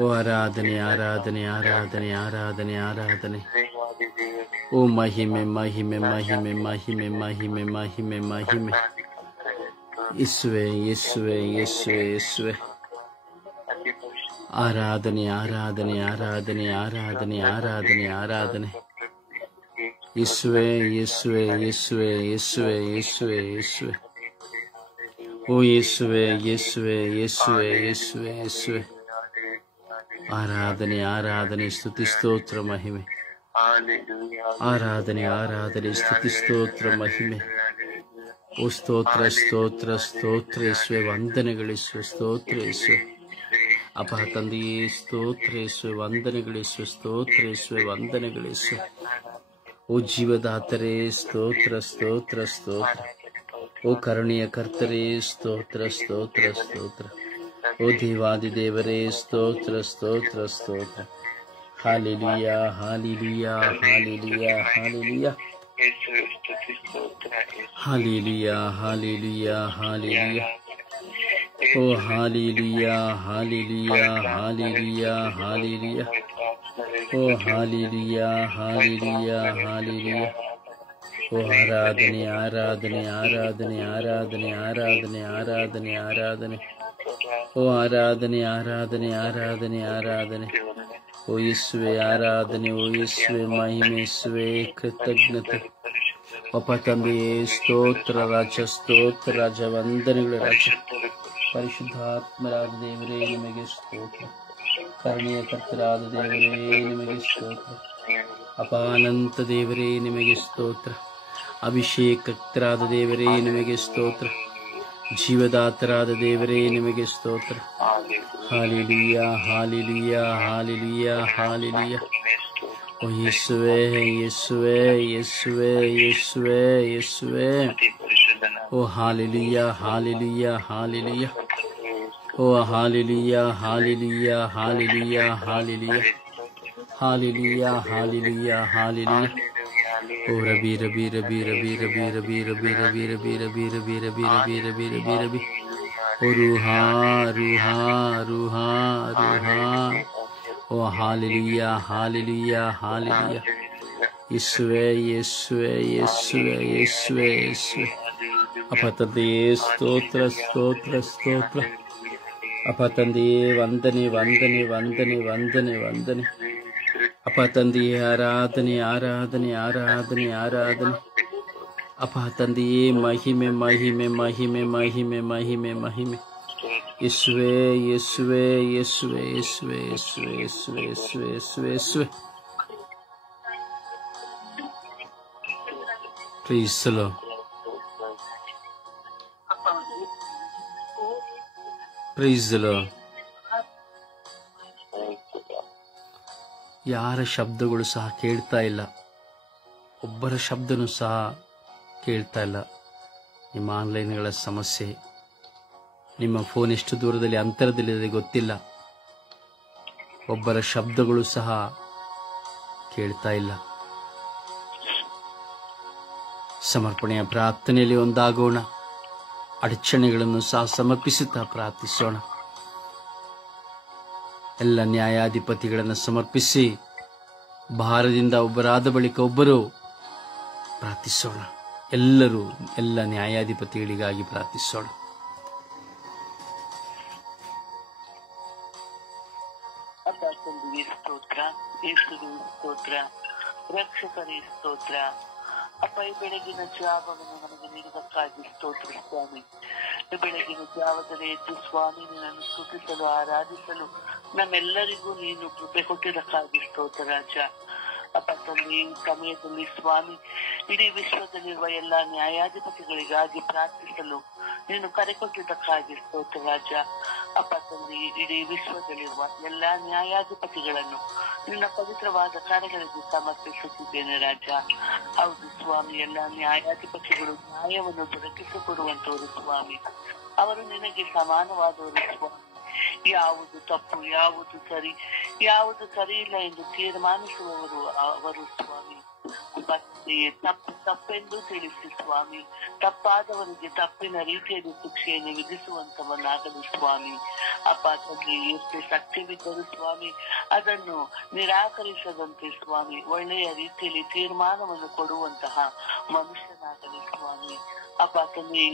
ಓ ಆರಾಧನೆ ಆರಾಧನೆ ಆರಾಧನೆ ಆರಾಧನೆ ಆರಾಧನೆ. ಓ ಮಹಿಮೆ ಮಹಿಮೆ ಮಹಿಮೆ ಮಹಿಮೆ ಮಹಿಮೆ ಮಹಿಮೆ ಮಹಿಮೆ. ಯೇಸುವೇ ಯೇಸುವೇ ಯೇಸುವೇ ಯೇಸುವೇ. ಆರಾಧನೆ ಆರಾಧನೆ ಆರಾಧನೆ ಆರಾಧನೆ ಆರಾಧನೆ ಆರಾಧನೆ. ಯೇಸುವೇ ಯೇಸುವೇ ಯೇಸುವೇ ಯೇಸುವೇ ಯೇಸುವೇ ಯೇಸುವೇ. ಓ ಯೇಸುವೇ ಯೇಸುವೇ ಯೇಸುವೇ ಯೇಸುವೇ ಯೇಸುವೇ. ಆರಾಧನೆ ಆರಾಧನೆ ಸ್ತುತಿ ಸ್ತೋತ್ರ ಮಹಿಮೆ. ಆರಾಧನೆ ಆರಾಧನೆ ಸ್ತುತಿ ಸ್ತೋತ್ರ ಮಹಿಮೆ. ಓ ಸ್ತೋತ್ರ ಸ್ತೋತ್ರ ಸ್ತೋತ್ರ ಯೇಸುವೆ. ವಂದನೆಗಳಿಸುವೆ ಸ್ತೋತ್ರ ಯೇಸುವೆ. ಅಪ್ಪ ತಂದೆಯೇ ಸ್ತೋತ್ರ ಯೇಸುವೆ. ವಂದನೆಗಳಿಸುವೆ ಸ್ತೋತ್ರ ಯೇಸುವೆ. ವಂದನೆಗಳಿಸುವೆ. ಓ ಜೀವದಾತರೇ ಸ್ತೋತ್ರ ಸ್ತೋತ್ರ ಸ್ತೋತ್ರ. ಓ ಕರುಣೆಯ ಕರ್ತರೇ ಸ್ತೋತ್ರ ಸ್ತೋತ್ರ ಸ್ತೋತ್ರ. ಓ ದೇವಾದಿದೇವರೇ ಸ್ತೋತ್ರ ಸ್ತೋತ್ರ ಸ್ತೋತ್ರ. Hallelujah hallelujah hallelujah hallelujah hallelujah hallelujah hallelujah. ಓ ಹಾಲೆಲೂಯಾ ಹಾಲೆಲೂಯಾ ಹಾಲೆಲೂಯಾ ಹಾಲೆಲೂಯಾ. ಓ ಹಾಲೆಲೂಯಾ ಹಾಲೆಲೂಯಾ ಹಾಲೆಲೂಯಾ. ಓ ಆರಾಧನೆ ಆರಾಧನೆ ಆರಾಧನೆ ಆರಾಧನೆ ಆರಾಧನೆ ಆರಾಧನೆ ಆರಾಧನೆ. ಓ ಆರಾಧನೆ ಆರಾಧನೆ ಆರಾಧನೆ ಆರಾಧನೆ. ಓ ಯೇಸುವೆ ಆರಾಧನೆ. ಓ ಯೇಸುವೆ ಮಹಿಮೆ. ಯೇಸುವೆ ಕೃತಜ್ಞತೆ. ಅಪ್ಪ ತಂದೆಯೇ ಸ್ತೋತ್ರ ರಾಜ ಸ್ತೋತ್ರ ರಾಜ. ವಂದನೆಗಳ ರಾಜ. ಪರಿಶುದ್ಧಾತ್ಮರಾದ ದೇವರೇ ನಿಮಗೆ ಸ್ತೋತ್ರ. ಕರುಣೆಯ ಕರ್ತರಾದ ದೇವರೇ ನಿಮಗೆ ಸ್ತೋತ್ರ. ಅಪ ಅನಂತ ದೇವರೇ ನಿಮಗೆ ಸ್ತೋತ್ರ. ಅಭಿಷೇಕರಾದ ದೇವರೇ ನಿಮಗೆ ಸ್ತೋತ್ರ. ಜೀವದಾತರಾದ ದೇವರೇ ನಿಮಗೆ ಸ್ತೋತ್ರ. Hallelujah hallelujah hallelujah hallelujah. ಓ ಯೇಸುವೆ ಯೇಸುವೆ ಯೇಸುವೆ ಯೇಸುವೆ ಯೇಸುವೆ. ಓ ಹಾಲೆಲೂಯಾ ಹಾಲೆಲೂಯಾ ಹಾಲೆಲೂಯಾ. ಓ hallelujah hallelujah hallelujah hallelujah hallelujah hallelujah hallelujah. ಓ ರಬಿ ರಬಿ ರಬಿ ರಬಿ ರಬಿ ರಬಿ ರಬಿ ರಬಿ ರಬಿ ರಬಿ ರಬಿ ರಬಿ ರಬಿ ರಬಿ ರಬಿ ರಬಿ. ಓ ರೂಹಾ ರೂಹಾ ರೂಹಾ ರೂಹಾ. ಓ ಹಾಲೆಲೂಯಾ ಹಾಲೆಲೂಯಾ ಹಾಲೆಲೂಯಾ. ಯೇಸುವೆ ಯೇಸುವೆ ಯೇಸುವೆ ಯೇಸುವೆ ಯೇಸುವೆ. ಅಪ ತಂದೆಯೇ ಸ್ತೋತ್ರ ಸ್ತೋತ್ರ ಸ್ತೋತ್ರ. ಅಪ ತಂದೆಯೇ ವಂದನೆ ವಂದನೆ ವಂದನೆ ವಂದನೆ ವಂದನೆ. ಅಪ ತಂದೆಯೇ ಆರಾಧನೆ ಆರಾಧನೆ ಆರಾಧನೆ ಆರಾಧನೆ. ಅಪ ತಂದೆಯೇ ಮಹಿಮೆ ಮಹಿಮೆ ಮಹಿಮೆ ಮಹಿಮೆ ಮಹಿಮೆ ಮಹಿಮೆ. ಯೇಸುವೆ ಯೇಸುವೆ ಯೇಸುವೆ ಯೇಸುವೆ ಯೇಸುವೆ ಯೇಸುವೆ ಯೇಸುವೆ ಯೇಸುವೆ ಯೇಸುವೆ. Praise the Lord. Praise the Lord. ಯಾರ ಶಬ್ದಗಳು ಸಹ ಕೇಳ್ತಾ ಇಲ್ಲ. ಒಬ್ಬರ ಶಬ್ದನೂ ಸಹ ಕೇಳ್ತಾ ಇಲ್ಲ. ನಿಮ್ಮ ಆನ್ಲೈನ್ಗಳ ಸಮಸ್ಯೆ. ನಿಮ್ಮ ಫೋನ್ ಎಷ್ಟು ದೂರದಲ್ಲಿ ಅಂತರದಲ್ಲಿದೆ ಗೊತ್ತಿಲ್ಲ. ಒಬ್ಬರ ಶಬ್ದಗಳು ಸಹ ಕೇಳ್ತಾ ಇಲ್ಲ. ಸಮರ್ಪಣೆಯ ಪ್ರಾರ್ಥನೆಯಲ್ಲಿ ಒಂದಾಗೋಣ. ಅಡಚಣೆಗಳನ್ನು ಸಹ ಸಮರ್ಪಿಸುತ್ತಾ ಪ್ರಾರ್ಥಿಸೋಣ. ಎಲ್ಲ ನ್ಯಾಯಾಧಿಪತಿಗಳನ್ನು ಸಮರ್ಪಿಸಿ ಭಾರದಿಂದ ಒಬ್ಬರಾದ ಬಳಿಕ ಒಬ್ಬರು ಪ್ರಾರ್ಥಿಸೋಣ. ಎಲ್ಲರೂ ಎಲ್ಲ ನ್ಯಾಯಾಧಿಪತಿಗಳಿಗಾಗಿ ಪ್ರಾರ್ಥಿಸೋಣ. ಸ್ತೋತ್ರ, ಯೇಸುವಿಗೆ ಸ್ತೋತ್ರ, ರಕ್ಷಕರೇ ಸ್ತೋತ್ರ. ಅಪ್ಪ, ಈ ಬೆಳಗಿನ ಜಾವವನ್ನು ನಮಗೆ ನೀಡುವುದಕ್ಕಾಗಿ ಸ್ತೋತ್ರ ಸ್ವಾಮಿ. ಈ ಬೆಳಗಿನ ಜಾವದಲ್ಲಿ ಎದ್ದು ಸ್ವಾಮಿ ನಿನ್ನನ್ನು ಸ್ತುತಿಸಲು ಆರಾಧಿಸಲು ನಮ್ಮೆಲ್ಲರಿಗೂ ನೀನು ಕೃಪೆ ಕೊಟ್ಟಿದ್ದಕ್ಕಾಗಿ ಸ್ತೋತ್ರ ರಾಜ. ಅಪ್ಪ ತಂದೆ, ಈ ಸಮಯದಲ್ಲಿ ಸ್ವಾಮಿ ಇಡೀ ವಿಶ್ವದಲ್ಲಿರುವ ಎಲ್ಲ ನ್ಯಾಯಾಧಿಪತಿಗಳಿಗಾಗಿ ಪ್ರಾರ್ಥಿಸಲು ನೀನು ಕರೆ ಕೊಟ್ಟಿದ್ದಕ್ಕಾಗಿ ಸ್ತೋತ್ರ ರಾಜ. ಅಪ್ಪ ತಂದೆ, ಇಡೀ ವಿಶ್ವದಲ್ಲಿರುವ ಎಲ್ಲ ನ್ಯಾಯಾಧಿಪತಿಗಳನ್ನು ನಿನ್ನ ಪವಿತ್ರವಾದ ಕಾರ್ಯಗಳಿಗೆ ಸಮರ್ಪಿಸುತ್ತಿದ್ದೇನೆ ರಾಜ. ಹೌದು ಸ್ವಾಮಿ, ಎಲ್ಲ ನ್ಯಾಯಾಧಿಪತಿಗಳು ನ್ಯಾಯವನ್ನು ದೊರಕಿಸಿಕೊಡುವಂತವರು ಸ್ವಾಮಿ. ಅವರು ನಿನಗೆ ಸಮಾನವಾದವರು ಸ್ವಾಮಿ. ಯಾವುದು ತಪ್ಪು, ಯಾವುದು ಸರಿ, ಯಾವುದು ಸರಿ ಇಲ್ಲ ಎಂದು ತೀರ್ಮಾನಿಸುವವರು ಅವರು ಸ್ವಾಮಿ. ತಪ್ಪೆಂದು ತಿಳಿಸಿ ಸ್ವಾಮಿ. ತಪ್ಪಾದವರಿಗೆ ತಪ್ಪಿನ ರೀತಿಯಲ್ಲಿ ಶಿಕ್ಷೆಯನ್ನು ವಿಧಿಸುವಂತವನ್ನಾಗಲಿ ಸ್ವಾಮಿ. ಅಪ್ಪ ತಂದೆ, ಎಷ್ಟೇ ಸತ್ಯವಿದ್ದರೂ ಸ್ವಾಮಿ ಅದನ್ನು ನಿರಾಕರಿಸದಂತೆ ಸ್ವಾಮಿ ಒಳ್ಳೆಯ ರೀತಿಯಲ್ಲಿ ತೀರ್ಮಾನವನ್ನು ಕೊಡುವಂತಹ ಮನುಷ್ಯನಾಗಲಿ ಸ್ವಾಮಿ. ಅಪ್ಪ ತಂದೆ,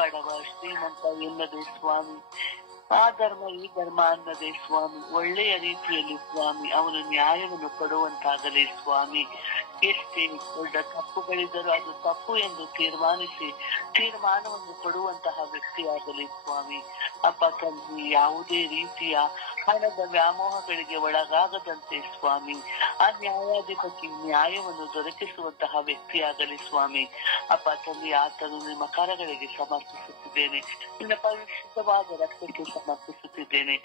ಬಡವ ಶ್ರೀಮಂತ ಎನ್ನದೆ ಸ್ವಾಮಿ, ಆ ಧರ್ಮ ಈ ಧರ್ಮ ಅನ್ನದೆ ಸ್ವಾಮಿ ಒಳ್ಳೆಯ ರೀತಿಯಲ್ಲಿ ಸ್ವಾಮಿ ಅವನು ನ್ಯಾಯವನ್ನು ಕೊಡುವಂತಾಗಲಿ ಸ್ವಾಮಿ. ಎಷ್ಟೇ ದೊಡ್ಡ ತಪ್ಪುಗಳಿದ್ದರೂ ಅದು ತಪ್ಪು ಎಂದು ತೀರ್ಮಾನಿಸಿ ತೀರ್ಮಾನವನ್ನು ಕೊಡುವಂತಹ ವ್ಯಕ್ತಿಯಾಗಲಿ ಸ್ವಾಮಿ. ಅಪ್ಪ ತಂದೆ, ಯಾವುದೇ ರೀತಿಯ ಹಣದ ವ್ಯಾಮೋಹಗಳಿಗೆ ಒಳಗಾಗದಂತೆ ಸ್ವಾಮಿ ಆ ನ್ಯಾಯಾಧಿಪತಿ ನ್ಯಾಯವನ್ನು ದೊರಕಿಸುವಂತಹ ವ್ಯಕ್ತಿಯಾಗಲಿ ಸ್ವಾಮಿ. ಅಪ್ಪ ತಂದೆ, ಆತನು ನಿಮ್ಮ ಕರಗಳಿಗೆ ಸಮರ್ಪಿಸುತ್ತಿದ್ದೇನೆ, ನಿನ್ನ ಪರಿಶುದ್ಧವಾದ ರಕ್ತಕ್ಕೆ ಸಮರ್ಪಿಸುತ್ತಿದ್ದೇನೆ.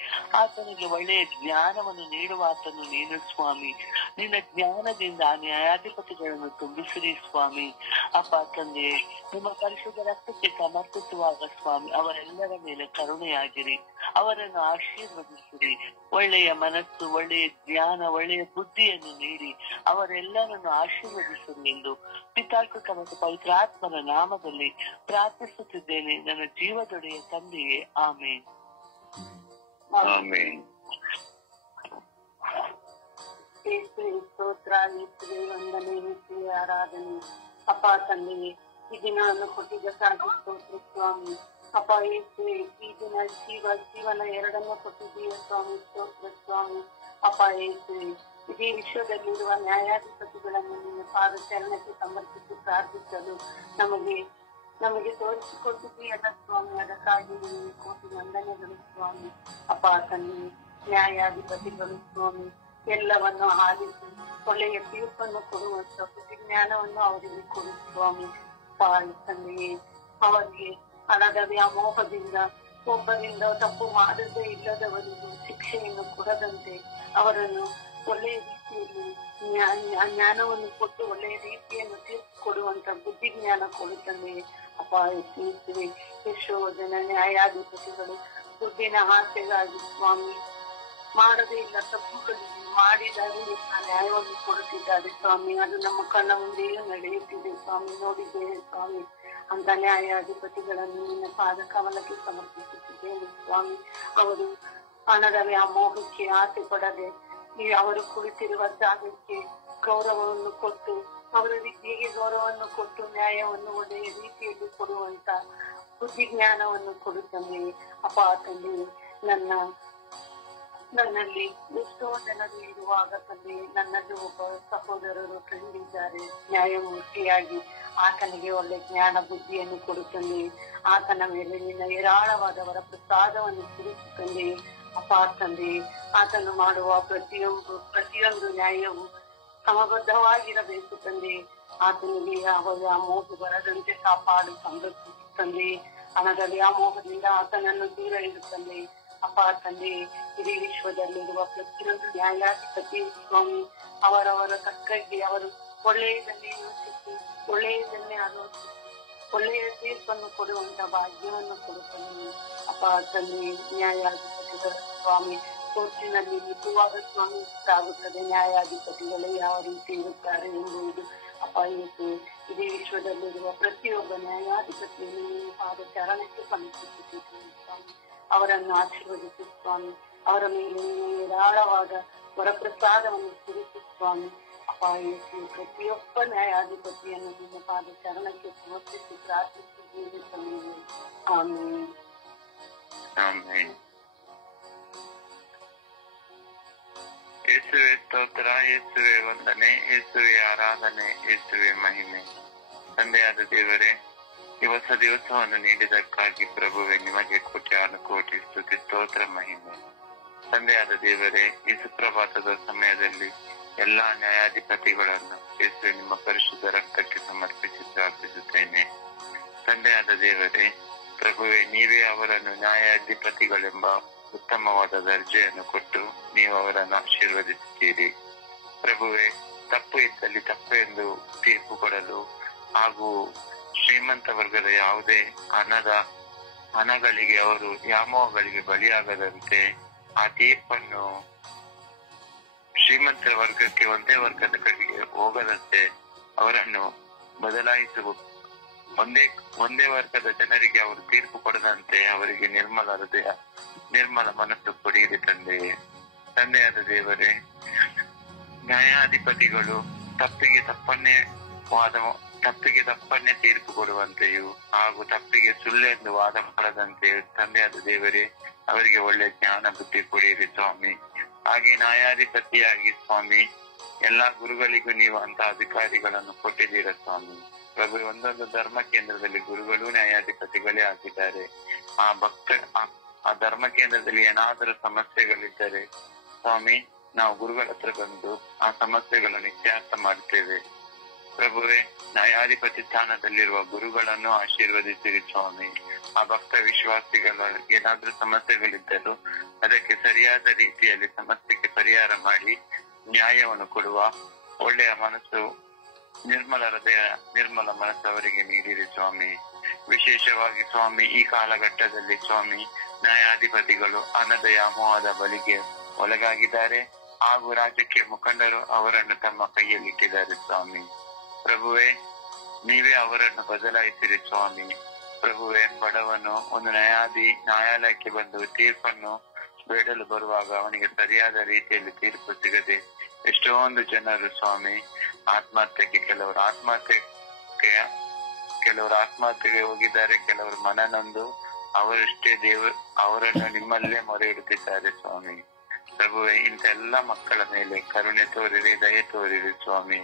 ಆತನಿಗೆ ಒಳ್ಳೆಯ ಜ್ಞಾನವನ್ನು ನೀಡುವ ಆತನು ನೀನು ಸ್ವಾಮಿ. ನಿನ್ನ ಜ್ಞಾನದಿಂದ ಆ ನ್ಯಾಯಾಧಿಪತಿಗಳನ್ನು ತುಂಬಿಸಿರಿ ಸ್ವಾಮಿ. ಅಪ್ಪ ತಂದೆ, ನಿಮ್ಮ ಪರಿಶುದ್ಧ ರಕ್ತಕ್ಕೆ ಸಮರ್ಪಿಸುವಾಗ ಸ್ವಾಮಿ ಅವರೆಲ್ಲರ ಮೇಲೆ ಕರುಣೆಯಾಗಿರಿ, ಅವರನ್ನು ಆಶೀರ್ವದಿಸಿರಿ. ಒಳ್ಳೆಯ ಮನಸ್ಸು, ಒಳ್ಳೆಯ ಜ್ಞಾನ, ಒಳ್ಳೆಯ ಬುದ್ಧಿಯನ್ನು ನೀಡಿ ಅವರೆಲ್ಲರನ್ನು ಆಶೀರ್ವದಿಸಿರಿ ಎಂದು ಪಿತಾಕೃತ ಮತ್ತು ಪವಿತ್ರಾತ್ಮನ ನಾಮದಲ್ಲಿ ಪ್ರಾರ್ಥಿಸುತ್ತಿದ್ದೇನೆ ನನ್ನ ಜೀವದೊಡೆಯ ತಂದೆಯೇ, ಆಮೇನ್. ಸ್ತೋತ್ರ, ಯೇಸುವೆ ವಂದನೆ, ಯೇಸುವೆ ಆರಾಧನೆ. ಅಪ್ಪ ತಂದೆಯೇ, ಈ ದಿನವನ್ನು ಕೊಟ್ಟಿದ್ದಕ್ಕಾಗಿ ಸ್ತೋತ್ರ ಸ್ವಾಮಿ. ಅಪ್ಪ ಯೇಸುವೆ, ಈ ದಿನ ಜೀವನ ಎರಡನ್ನು ಕೊಟ್ಟಿದ್ದೀಯ ಸ್ವಾಮಿ. ಸ್ತೋತ್ರ ಸ್ವಾಮಿ. ಅಪ್ಪ ಯೇಸುವೆ, ಇಡೀ ವಿಶ್ವದಲ್ಲಿರುವ ನ್ಯಾಯಾಧಿಪತಿಗಳನ್ನು ನಿನ್ನ ಪಾದಚರಣಕ್ಕೆ ಸಮರ್ಪಿಸಿ ಪ್ರಾರ್ಥಿಸಲು ನಮಗೆ ತೋರಿಸಿಕೊಟ್ಟಿದ್ದೀಯಲ್ಲ ಸ್ವಾಮಿ. ಅದಕ್ಕಾಗಿ ನಿಮಗೆ ಕೋಟಿ ವಂದನೆಗಳು ಸ್ವಾಮಿ. ಅಪ್ಪ ತಂದೆ, ನ್ಯಾಯಾಧಿಪತಿಗಳು ಸ್ವಾಮಿ ಎಲ್ಲವನ್ನು ಆಲಿಸಿ ಒಳ್ಳೆಯ ತೀರ್ಪನ್ನು ಕೊಡುವಂತ ಜ್ಞಾನವನ್ನು ಅವರಿಗೆ ಕೊಡು ಸ್ವಾಮಿ. ತಂದೆಯೇ, ಅವರಿಗೆ ಹಣದ ವ್ಯಾಮೋಹದಿಂದ ಒಬ್ಬರಿಂದ ತಪ್ಪು ಮಾಡದೇ ಇಲ್ಲದವರಿಗೂ ಶಿಕ್ಷೆಯನ್ನು ಕೊಡದಂತೆ ಅವರನ್ನು ಒಳ್ಳೆಯ ರೀತಿಯಲ್ಲಿ ಜ್ಞಾನವನ್ನು ಕೊಟ್ಟು ಒಳ್ಳೆಯ ರೀತಿಯನ್ನು ತೀರ್ಪು ಕೊಡುವಂತ ಬುದ್ಧಿಜ್ಞಾನ ಕೊಡುತ್ತಂದೆ. ಅಪ್ಪ ಯೇಸುವೆ, ಎಷ್ಟೋ ಜನ ನ್ಯಾಯಾಧಿಪತಿಗಳು ದುಡ್ಡಿನ ಆಸೆಗಾಗಿ ಸ್ವಾಮಿ ಮಾಡದೇ ಇಲ್ಲ ತಪ್ಪುಗಳಿಗೆ ಮಾಡಿದಾಗ ನ್ಯಾಯವನ್ನು ಕೊಡುತ್ತಿದ್ದಾರೆ ಸ್ವಾಮಿ. ಅದು ನಮ್ಮ ಕಣ್ಣ ಮುಂದೆಯೂ ನಡೆಯುತ್ತಿದೆ ಸ್ವಾಮಿ, ನೋಡಿದ್ದೇವೆ ಸ್ವಾಮಿ. ಅಂತ ನ್ಯಾಯಾಧಿಪತಿಗಳನ್ನು ನಿನ್ನ ಪಾದ ಕಮಲಕ್ಕೆ ಸಮರ್ಪಿಸುತ್ತಿದ್ದೇನೆ ಸ್ವಾಮಿ. ಅವರು ಹಣದ ವ್ಯಾಮೋಹಕ್ಕೆ ಆಸೆ ಪಡದೆ ಅವರು ಕುಳಿತಿರುವ ಜಾಗಕ್ಕೆ ಗೌರವವನ್ನು ಕೊಟ್ಟು ಅವರ ವಿದ್ಯೆಗೆ ಗೌರವವನ್ನು ಕೊಟ್ಟು ನ್ಯಾಯವನ್ನು ಒಳ್ಳೆಯ ರೀತಿಯಲ್ಲಿ ಕೊಡುವಂತ ಬುದ್ಧಿಜ್ಞಾನವನ್ನು ಕೊಡುತ್ತಂದೆ. ಅಪ್ಪ ತಂದೆ, ನನ್ನಲ್ಲಿ ಎಷ್ಟೋ ಜನರು ಇರುವಾಗ ತಂದೆ, ನನ್ನಲ್ಲಿ ಒಬ್ಬ ಸಹೋದರರು ಕಂಡಿದ್ದಾರೆ ನ್ಯಾಯಮೂರ್ತಿಯಾಗಿ. ಆತನಿಗೆ ಒಳ್ಳೆ ಜ್ಞಾನ ಬುದ್ಧಿಯನ್ನು ಕೊಡುತ್ತಂದೆ. ಆತನ ಮೇಲೆ ನಿನ್ನ ಏರಾಳವಾದವರ ಪ್ರಸಾದವನ್ನು ಸುರಿಸುತ್ತಂದೆ. ಅಪ್ಪ ತಂದೆ, ಆತನು ಮಾಡುವ ಪ್ರತಿಯೊಂದು ನ್ಯಾಯವು ಸಮಬದ್ಧವಾಗಿರಬೇಕು ತಂದೆ. ಆತನಿಗೆ ಯಾವ ವ್ಯಾಮೋಹ ಬರದಂತೆ ಕಾಪಾಡು ಸಂರಕ್ಷಿಸುತ್ತಂದೆ. ಹಣದ ವ್ಯಾಮೋಹದಿಂದ ಆತನನ್ನು ದೂರ ಇಡುತ್ತಂದೆ. ಅಪ್ಪ ತಂದೆ, ಇಡೀ ವಿಶ್ವದಲ್ಲಿರುವ ಪ್ರತಿಯೊಂದು ನ್ಯಾಯಾಧಿಪತಿ ಸ್ವಾಮಿ ಅವರವರ ತಕ್ಕಗೆ ಅವರು ಒಳ್ಳೆಯದನ್ನೇ ಯೋಚಿಸಿ ಒಳ್ಳೆಯದನ್ನೇ ಆಲೋಚಿಸಿ ಒಳ್ಳೆಯ ತೀರ್ಪನ್ನು ಕೊಡುವಂತ ಭಾಗ್ಯವನ್ನು ಕೊಡುತ್ತಾನೆ. ಅಪ್ಪ ತಂದೆ, ನ್ಯಾಯಾಧಿಪತಿಗಳ ಸ್ವಾಮಿ ಕೋರ್ಟಿನಲ್ಲಿ ನಿಜವಾದ ಸ್ವಾಮಿ ಆಗುತ್ತದೆ. ನ್ಯಾಯಾಧಿಪತಿಗಳು ಯಾವ ರೀತಿ ಇರುತ್ತಾರೆ ಎಂಬುದು ಅಪ್ಪ ಯೇಸು ಇಡೀ ವಿಶ್ವದಲ್ಲಿರುವ ಪ್ರತಿಯೊಬ್ಬ ನ್ಯಾಯಾಧಿಪತಿಯನ್ನು ಪಾದ ಚರಣಕ್ಕೆ ಸಮರ್ಪಿಸುತ್ತಿದ್ದೇನೆ ಸ್ವಾಮಿ. ಅವರನ್ನು ಆಶೀರ್ವದಿಸಿ ಸ್ವಾಮಿ. ಅವರ ಮೇಲೆ ಏರಾಳವಾದ ವರಪ್ರಸಾದವನ್ನು ಸುರಿಸಿ ಸ್ವಾಮಿ. ಅಪ್ಪ ಯೇಸು ಪ್ರತಿಯೊಬ್ಬ ನ್ಯಾಯಾಧಿಪತಿಯನ್ನು ನಿಮ್ಮ ಪಾದ ಚರಣಕ್ಕೆ ಸಮರ್ಪಿಸಿ ಪ್ರಾರ್ಥಿಸಿದ್ದೇವೆ ಸ್ವಾಮಿ. ಆಮೇನ್. ಯೇಸುವೆ ಸ್ತೋತ್ರ, ಯೇಸುವೆ ವಂದನೆ, ಯೇಸುವೆ ಆರಾಧನೆ, ಯೇಸುವೆ ಮಹಿಮೆ. ತಂದೆಯಾದ ದೇವರೇ, ಈ ಹೊಸ ದಿವಸವನ್ನು ನೀಡಿದಕ್ಕಾಗಿ ಪ್ರಭುವೆ ನಿಮಗೆ ಕೋಟಿ ಸ್ತುತಿ ಸ್ತೋತ್ರ ಮಹಿಮೆ. ತಂದೆಯಾದ ದೇವರೇ, ಈ ಸುಪ್ರಭಾತದ ಸಮಯದಲ್ಲಿ ಎಲ್ಲಾ ನ್ಯಾಯಾಧಿಪತಿಗಳನ್ನು ಯೇಸುವೆ ನಿಮ್ಮ ಪರಿಶುದ್ಧ ರಕ್ತಕ್ಕೆ ಸಮರ್ಪಿಸಿ ಪ್ರಾರ್ಥಿಸುತ್ತೇನೆ. ತಂದೆಯಾದ ದೇವರೇ, ಪ್ರಭುವೆ ನೀವೇ ಅವರನ್ನು ನ್ಯಾಯಾಧಿಪತಿಗಳೆಂಬ ಉತ್ತಮವಾದ ದರ್ಜೆಯನ್ನು ಕೊಟ್ಟು ನೀವು ಅವರನ್ನು ಆಶೀರ್ವದಿಸುತ್ತೀರಿ. ಪ್ರಭುವೆ, ತಪ್ಪು ಇದ್ದಲ್ಲಿ ತಪ್ಪು ಎಂದು ತೀರ್ಪು ಕೊಡಲು ಹಾಗೂ ಶ್ರೀಮಂತ ವರ್ಗದ ಯಾವುದೇ ಹಣಗಳಿಗೆ ಅವರು ವ್ಯಾಮೋಹಗಳಿಗೆ ಬಲಿಯಾಗದಂತೆ ಆ ತೀರ್ಪನ್ನು ಶ್ರೀಮಂತರ ವರ್ಗಕ್ಕೆ ಒಂದೇ ವರ್ಗದ ಕಡೆಗೆ ಹೋಗದಂತೆ ಅವರನ್ನು ಬದಲಾಯಿಸುವ ಒಂದೇ ವರ್ಗದ ಜನರಿಗೆ ಅವರು ತೀರ್ಪು ಕೊಡದಂತೆ ಅವರಿಗೆ ನಿರ್ಮಲ ಹೃದಯ, ನಿರ್ಮಲ ಮನಸ್ಸು ಕೊಡಿಯಿರಿ ತಂದೆಯಾದ ದೇವರೇ. ನ್ಯಾಯಾಧಿಪತಿಗಳು ತಪ್ಪಿಗೆ ತಪ್ಪನ್ನೇ ತೀರ್ಪು ಕೊಡುವಂತೆಯೂ ಹಾಗೂ ತಪ್ಪಿಗೆ ಸುಳ್ಳೆಂದು ವಾದ ಮಾಡದಂತೆಯೂ ತಂದೆಯಾದ ದೇವರೇ ಅವರಿಗೆ ಒಳ್ಳೆ ಜ್ಞಾನ ಬುದ್ಧಿ ಕೊಡಿಯಿರಿ ಸ್ವಾಮಿ. ಹಾಗೆ ನ್ಯಾಯಾಧಿಪತಿಯಾಗಿ ಸ್ವಾಮಿ ಎಲ್ಲಾ ಗುರುಗಳಿಗೂ ನೀವು ಅಂತ ಅಧಿಕಾರಿಗಳನ್ನು ಕೊಟ್ಟಿದ್ದೀರ ಸ್ವಾಮಿ. ಪ್ರಭು, ಒಂದೊಂದು ಧರ್ಮ ಕೇಂದ್ರದಲ್ಲಿ ಗುರುಗಳು ನ್ಯಾಯಾಧಿಪತಿಗಳೇ ಆಗಿದ್ದಾರೆ. ಆ ಧರ್ಮ ಕೇಂದ್ರದಲ್ಲಿ ಏನಾದರೂ ಸಮಸ್ಯೆಗಳಿದ್ದರೆ ಸ್ವಾಮಿ ನಾವು ಗುರುಗಳ ಹತ್ರ ಬಂದು ಆ ಸಮಸ್ಯೆಗಳನ್ನು ಇತ್ಯರ್ಥ ಮಾಡುತ್ತೇವೆ. ಪ್ರಭುವೇ, ನ್ಯಾಯಾಧಿಪತಿ ಸ್ಥಾನದಲ್ಲಿರುವ ಗುರುಗಳನ್ನು ಆಶೀರ್ವದಿಸಿರಿ ಸ್ವಾಮಿ. ಆ ಭಕ್ತ ವಿಶ್ವಾಸಿಗಳ ಏನಾದ್ರೂ ಸಮಸ್ಯೆಗಳಿದ್ದರೂ ಅದಕ್ಕೆ ಸರಿಯಾದ ರೀತಿಯಲ್ಲಿ ಸಮಸ್ಯೆಗೆ ಪರಿಹಾರ ಮಾಡಿ ನ್ಯಾಯವನ್ನು ಕೊಡುವ ಒಳ್ಳೆಯ ಮನಸ್ಸು, ನಿರ್ಮಲ ಹೃದಯ, ನಿರ್ಮಲ ಮನಸ್ಸು ಅವರಿಗೆ ನೀಡಿರಿ ಸ್ವಾಮಿ. ವಿಶೇಷವಾಗಿ ಸ್ವಾಮಿ ಈ ಕಾಲಘಟ್ಟದಲ್ಲಿ ಸ್ವಾಮಿ ನ್ಯಾಯಾಧಿಪತಿಗಳು ಹಣದ ವ್ಯಾಮೋಹದ ಬಲಿಗೆ ಒಳಗಾಗಿದ್ದಾರೆ ಹಾಗೂ ರಾಜಕೀಯ ಮುಖಂಡರು ಅವರನ್ನು ತಮ್ಮ ಕೈಯಲ್ಲಿ ಇಟ್ಟಿದ್ದಾರೆ ಸ್ವಾಮಿ. ಪ್ರಭುವೇ, ನೀವೇ ಅವರನ್ನು ಬದಲಾಯಿಸಿರಿ ಸ್ವಾಮಿ. ಪ್ರಭುವೇ, ಬಡವನು ಒಂದು ನ್ಯಾಯಾಲಯಕ್ಕೆ ಬಂದು ತೀರ್ಪನ್ನು ಬೇಡಲು ಬರುವಾಗ ಅವನಿಗೆ ಸರಿಯಾದ ರೀತಿಯಲ್ಲಿ ತೀರ್ಪು ಸಿಗದೆ ಎಷ್ಟೊಂದು ಜನರು ಸ್ವಾಮಿ ಕೆಲವರು ಆತ್ಮಹತ್ಯೆಗೆ ಹೋಗಿದ್ದಾರೆ. ಕೆಲವರು ಮನನೊಂದು ಅವರನ್ನು ನಿಮ್ಮಲ್ಲೇ ಮೊರೆ ಇಡುತ್ತಿದ್ದಾರೆ ಸ್ವಾಮಿ. ಪ್ರಭುವೇ, ಇಂಥ ಎಲ್ಲ ಮಕ್ಕಳ ಮೇಲೆ ಕರುಣೆ ತೋರಿರಿ, ದಯೆ ತೋರಿರಿ ಸ್ವಾಮಿ.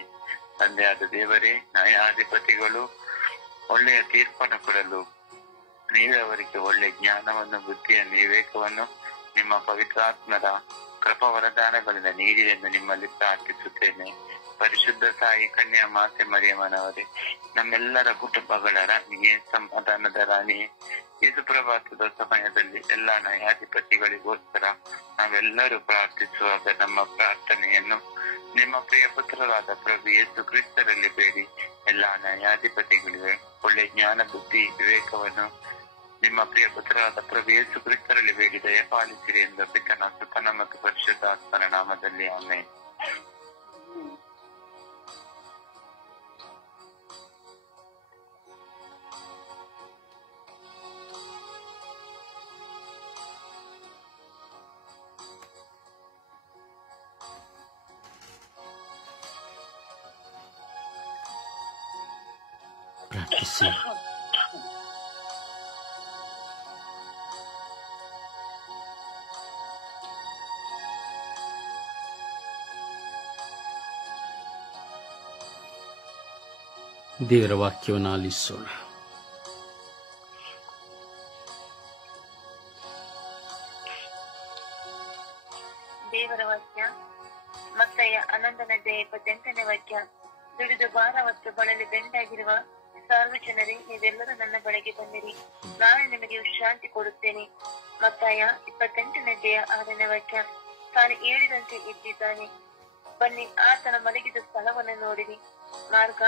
ತಂದೆಯಾದ ದೇವರೇ, ನ್ಯಾಯಾಧಿಪತಿಗಳು ಒಳ್ಳೆಯ ತೀರ್ಪನ್ನು ಕೊಡಲು ನೀವೇ ಅವರಿಗೆ ಒಳ್ಳೆ ಜ್ಞಾನವನ್ನು, ಬುದ್ಧಿಯನ್ನು, ವಿವೇಕವನ್ನು ನಿಮ್ಮ ಪವಿತ್ರಾತ್ಮರ ಕೃಪಾ ವರದಾನಗಳಿಂದ ನೀಡಿ ಎಂದು ನಿಮ್ಮಲ್ಲಿ ಪ್ರಾರ್ಥಿಸುತ್ತೇನೆ. ಪರಿಶುದ್ಧ ಸಾಯಿ ಕನ್ಯಾ ಮಾತೆ ಮರಿಯಮ್ಮನವರೇ, ನಮ್ಮೆಲ್ಲರ ಕುಟುಂಬಗಳ ರಾಣಿಯೇ, ಸಮಾಧಾನದ ರಾಣಿಯೇ, ಇದು ಪ್ರಭಾತದ ಸಮಯದಲ್ಲಿ ಎಲ್ಲಾ ನ್ಯಾಯಾಧಿಪತಿಗಳಿಗೋಸ್ಕರ ನಾವೆಲ್ಲರೂ ಪ್ರಾರ್ಥಿಸುವಾಗ ನಮ್ಮ ಪ್ರಾರ್ಥನೆಯನ್ನು ನಿಮ್ಮ ಪ್ರಿಯ ಪುತ್ರರಾದ ಪ್ರಭು ಯೇಸು ಕ್ರಿಸ್ತರಲ್ಲಿ ಬೇಡಿ ಎಲ್ಲಾ ನ್ಯಾಯಾಧಿಪತಿಗಳಿಗೆ ಒಳ್ಳೆ ಜ್ಞಾನ, ಬುದ್ಧಿ, ವಿವೇಕವನ್ನು ನಿಮ್ಮ ಪ್ರಿಯ ಪುತ್ರರಾದ ಪ್ರಭು ಯೇಸು ಕ್ರಿಸ್ತರಲ್ಲಿ ಬೇಡಿ ದಯಪಾಲಿಸಿರಿ ಎಂದು ಪಿತನ, ಸುತನ ಮತ್ತು ಪರಿಶುದ್ಧಾತ್ಮನ ನಾಮದಲ್ಲಿ ಆಮೆನ್. ಪ್ರಾರ್ಥಿಸಿ. ದೇವರ ವಾಕ್ಯವನ್ನು ಆಲಿಸೋಣ. ದೇವರ ವಾಕ್ಯ ಮತ್ತಾಯ 11:28 ವಾಕ್ಯ. ದುಡಿದು ಭಾರ ಹೊತ್ತು ಬಳಲಿ ಬೆಂಡಾಗಿರುವ ಸಾರ್ವಜನರೇ, ನೀವೆಲ್ಲರೂ ನನ್ನ ಬಳಿಗೆ ಬನ್ನಿರಿ, ನಾನು ನಿಮಗೆ ವಿಶ್ರಾಂತಿ ಕೊಡುತ್ತೇನೆ. ಮತ್ತಾಯ 28:6 ವಾಕ್ಯ. ತಾನು ಹೇಳಿದಂತೆ ಇದ್ದಿದ್ದಾನೆ, ಬನ್ನಿ ಆತನ ಮಲಗಿದ ಸ್ಥಳವನ್ನು ನೋಡಿರಿ. ಮಾರ್ಗ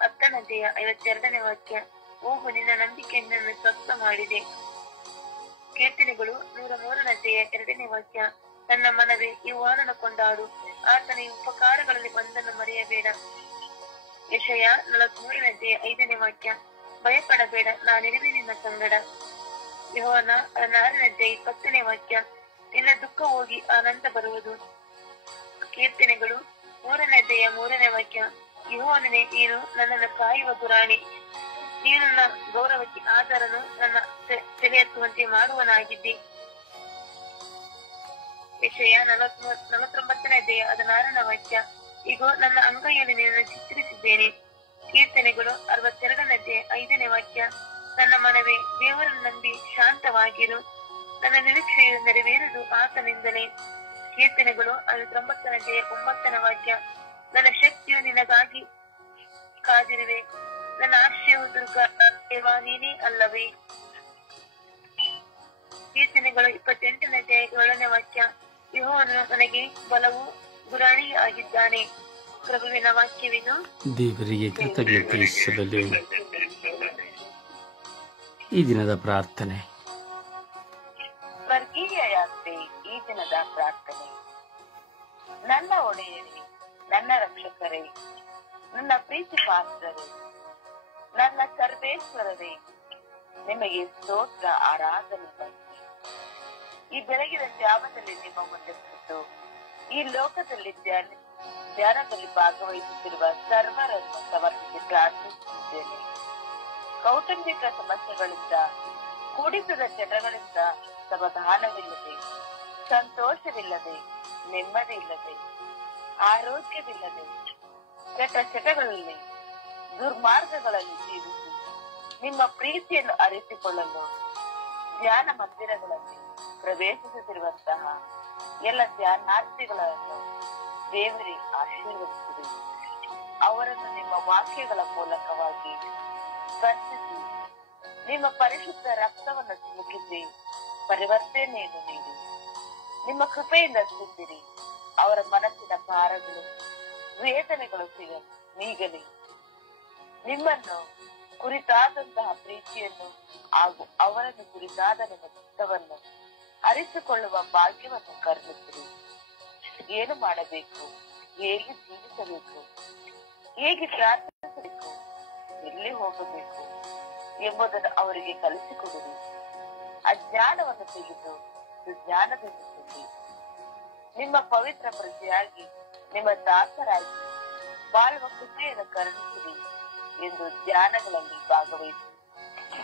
10:52 ವಾಕ್ಯ. ಹೋಗು, ನಿನ್ನ ನಂಬಿಕೆ ನಿನ್ನನ್ನು ಸ್ವಸ್ಥ ಮಾಡಿದೆ. ಕೀರ್ತನೆಗಳು 103:2 ವಾಕ್ಯ. ನನ್ನ ಮನವೇ, ಯೆಹೋವನನ್ನು ಕೊಂಡಾಡು, ಆತನ ಈ ಉಪಕಾರಗಳಲ್ಲಿ ಒಂದನ್ನು ಮರೆಯಬೇಡ. ಯೆಶಾಯ 43:5 ವಾಕ್ಯ. ಭಯಪಡಬೇಡ, ನಾನಿರುವೆ ನಿನ್ನ ಸಂಗಡ. ಯೆಹೋವನ 16:20 ವಾಕ್ಯ. ನಿನ್ನ ದುಃಖ ಹೋಗಿ ಆನಂದ ಬರುವುದು. ಕೀರ್ತನೆಗಳು 3:3 ವಾಕ್ಯ. ಯೆಹೋವನೇ, ನೀನು ನನ್ನನ್ನು ಕಾಯುವ ಗುರಾಣಿ, ನೀನು ನನ್ನ ಗೌರವಕ್ಕೆ ಆಧಾರನು, ನನ್ನ ತಲೆ ಎತ್ತುವಂತೆ ಮಾಡುವನಾಗಿದ್ದಿ. ಯೆಶಾಯ 49:16 ವಾಕ್ಯ. ಈಗ ನನ್ನ ಅಂಗೈಯಲ್ಲಿ ನಿನ್ನನ್ನು ಚಿತ್ರಿಸಿದ್ದೇನೆ. ಕೀರ್ತನೆಗಳು 62:5 ವಾಕ್ಯ. ನನ್ನ ಮನವೇ, ದೇವರನ್ನು ನಂಬಿ ಶಾಂತವಾಗಿರು, ನನ್ನ ನಿರೀಕ್ಷೆಯು ನೆರವೇರುವುದು ಆತನಿಂದಲೇ. ಕೀರ್ತನೆಗಳು 59:9 ವಾಕ್ಯ. ನನ್ನ ಶಕ್ತಿಯು ನಿನಗಾಗಿ ಕಾದಿರುವೆ, ನನ್ನ ಆಶ್ರಯವು ದುರ್ಗ ನೀನೇ ಅಲ್ಲವೇ. ಕೀರ್ತನೆಗಳು 28:7 ವಾಕ್ಯ. ಯೆಹೋವನು ನನಗೆ ಬಲವು ಗುರಾಣಿ ಆಗಿದ್ದಾನೆ. ಪ್ರಭುವಿನ ವಾಕ್ಯವಿದು. ದೇವರಿಗೆ ಕೃತಜ್ಞತೆ ಸಲ್ಲಲಿ. ಈ ದಿನದ ಪ್ರಾರ್ಥನೆ. ವರ್ಗೀಯ ಯಾತ್ರೆ. ಈ ದಿನದ ನನ್ನ ಒಡೆಯರೇ, ನನ್ನ ರಕ್ಷಕರೇ, ನನ್ನ ಪ್ರೀತಿ ಪಾತ್ರರೇ, ನನ್ನ ಸರ್ವೇಶ್ವರರೇ, ನಿಮಗೆ ಸ್ತೋತ್ರ ಆರಾಧನೆ ಬರಲಿ. ಈ ಬೆಳಗಿನ ಜಾವದಲ್ಲಿ ನಿಮ್ಮ ಮುಂದೆ ಕುರಿತು ಈ ಲೋಕದಲ್ಲಿ ಧ್ಯಾನದಲ್ಲಿ ಭಾಗವಹಿಸುತ್ತಿರುವ ಸರ್ವರನ್ನು ಸಮರ್ಪಿಸಿ ಪ್ರಾರ್ಥಿಸುತ್ತಿದ್ದೇನೆ. ಕೌಟುಂಬಿಕ ಸಮಸ್ಯೆಗಳಿಂದ, ಕುಡಿತದ ಚಟಗಳಿಂದ ಸಮಾಧಾನವಿಲ್ಲದೆ, ಸಂತೋಷವಿಲ್ಲದೆ, ನೆಮ್ಮದಿ ಇಲ್ಲದೆ, ಆರೋಗ್ಯವಿಲ್ಲದೆ, ಚಟಗಳಲ್ಲಿ, ದುರ್ಮಾರ್ಗಗಳಲ್ಲಿ ಜೀವಿಸಿ ನಿಮ್ಮ ಪ್ರೀತಿಯನ್ನು ಅರಿತುಕೊಳ್ಳಲು ಧ್ಯಾನ ಮಂದಿರಗಳಲ್ಲಿ ಪ್ರವೇಶಿಸುತ್ತಿರುವಂತಹ ಎಲ್ಲ ಧ್ಯಾನಾರ್ಥಿಗಳನ್ನು ದೇವರೇ ಆಶೀರ್ವದಿಸಿರಿ. ಅವರನ್ನು ನಿಮ್ಮ ವಾಕ್ಯಗಳ ಮೂಲಕವಾಗಿ ಸ್ಪರ್ಶಿಸಿ, ನಿಮ್ಮ ಪರಿಶುದ್ಧ ರಕ್ತವನ್ನು ಚಿಮುಕಿಸಿ ಪರಿವರ್ತನೆಯನ್ನು ನೀಡಿ ನಿಮ್ಮ ಕೃಪೆಯಿಂದ ತುಂಬಿರಿ. ಅವರ ಮನಸ್ಸಿನ ಭಾರಗಳು, ವೇದನೆಗಳು ನೀಗಲಿ. ನಿಮ್ಮನ್ನು ಕುರಿತಾದಂತಹ ಪ್ರೀತಿಯನ್ನು ಹಾಗೂ ಅವರನ್ನು ಕುರಿತಾದ ನಿಮ್ಮ ಚಿತ್ತವನ್ನು ಅರಿತುಕೊಳ್ಳುವ ಭಾಗ್ಯವನ್ನು ಕರುಣಿಸಿರಿ. ಏನು ಮಾಡಬೇಕು, ಹೇಗೆ ಜೀವಿಸಬೇಕು, ಹೇಗೆ ಪ್ರಾರ್ಥಿಸಬೇಕು, ಎಲ್ಲಿ ಹೋಗಬೇಕು ಎಂಬುದನ್ನು ಅವರಿಗೆ ಕಲಿಸಿಕೊಡಿರಿ. ಅಜ್ಞಾನವನ್ನು ತೆಗೆದು ಸುಜ್ಞಾನದಿಂದ ತುಂಬಿ ನಿಮ್ಮ ಪವಿತ್ರ ಪ್ರಜೆಯಾಗಿ, ನಿಮ್ಮ ದಾಸರಾಗಿ ಬಾಳುವ ಕೃಪೆಯನ್ನು ಕರುಣಿಸಿರಿ ಎಂದು ಧ್ಯಾನಗಳಲ್ಲಿ ಭಾಗವಹಿಸಿ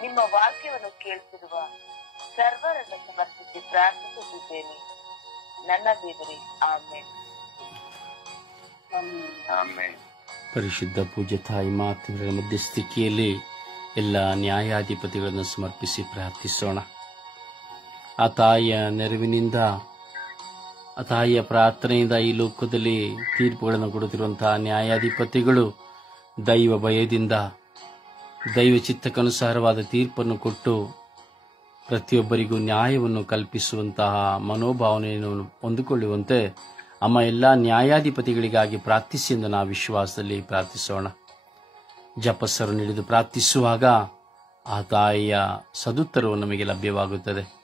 ನಿಮ್ಮ ವಾಕ್ಯವನ್ನು ಕೇಳುತ್ತಿರುವ ಸರ್ವರನ್ನು ಸಮರ್ಪಿಸಿ ಪ್ರಾರ್ಥಿಸುತ್ತಿದ್ದೇನೆ. ನನ್ನ ದೇವರೇ, ಆಮೆನ್. ಆಮೆನ್. ಪರಿಶುದ್ಧ ಪೂಜ್ಯ ತಾಯಿ ಮಾತೆಯರ ಮಧ್ಯಸ್ಥಿಕೆಯಲ್ಲಿ ಎಲ್ಲ ನ್ಯಾಯಾಧಿಪತಿಗಳನ್ನು ಸಮರ್ಪಿಸಿ ಪ್ರಾರ್ಥಿಸೋಣ. ಆ ತಾಯಿಯ ನೆರವಿನಿಂದ, ಆ ತಾಯಿಯ ಪ್ರಾರ್ಥನೆಯಿಂದ ಈ ಲೋಕದಲ್ಲಿ ತೀರ್ಪುಗಳನ್ನು ಕೊಡುತ್ತಿರುವಂತಹ ನ್ಯಾಯಾಧಿಪತಿಗಳು ದೈವ ಭಯದಿಂದ ದೈವ ಚಿತ್ತಕ್ಕನುಸಾರವಾದ ತೀರ್ಪನ್ನು ಕೊಟ್ಟು ಪ್ರತಿಯೊಬ್ಬರಿಗೂ ನ್ಯಾಯವನ್ನು ಕಲ್ಪಿಸುವಂತಹ ಮನೋಭಾವನೆಯನ್ನು ಹೊಂದಿಕೊಳ್ಳುವಂತೆ ಅಮ್ಮ ಎಲ್ಲ ನ್ಯಾಯಾಧಿಪತಿಗಳಿಗಾಗಿ ಪ್ರಾರ್ಥಿಸಿ ಎಂದು ನಾವು ವಿಶ್ವಾಸದಲ್ಲಿ ಪ್ರಾರ್ಥಿಸೋಣ. ಜಪಸ್ಸರು ಹಿಡಿದು ಪ್ರಾರ್ಥಿಸುವಾಗ ಆ ತಾಯಿಯ ಸದುತ್ತರವು ನಮಗೆ ಲಭ್ಯವಾಗುತ್ತದೆ.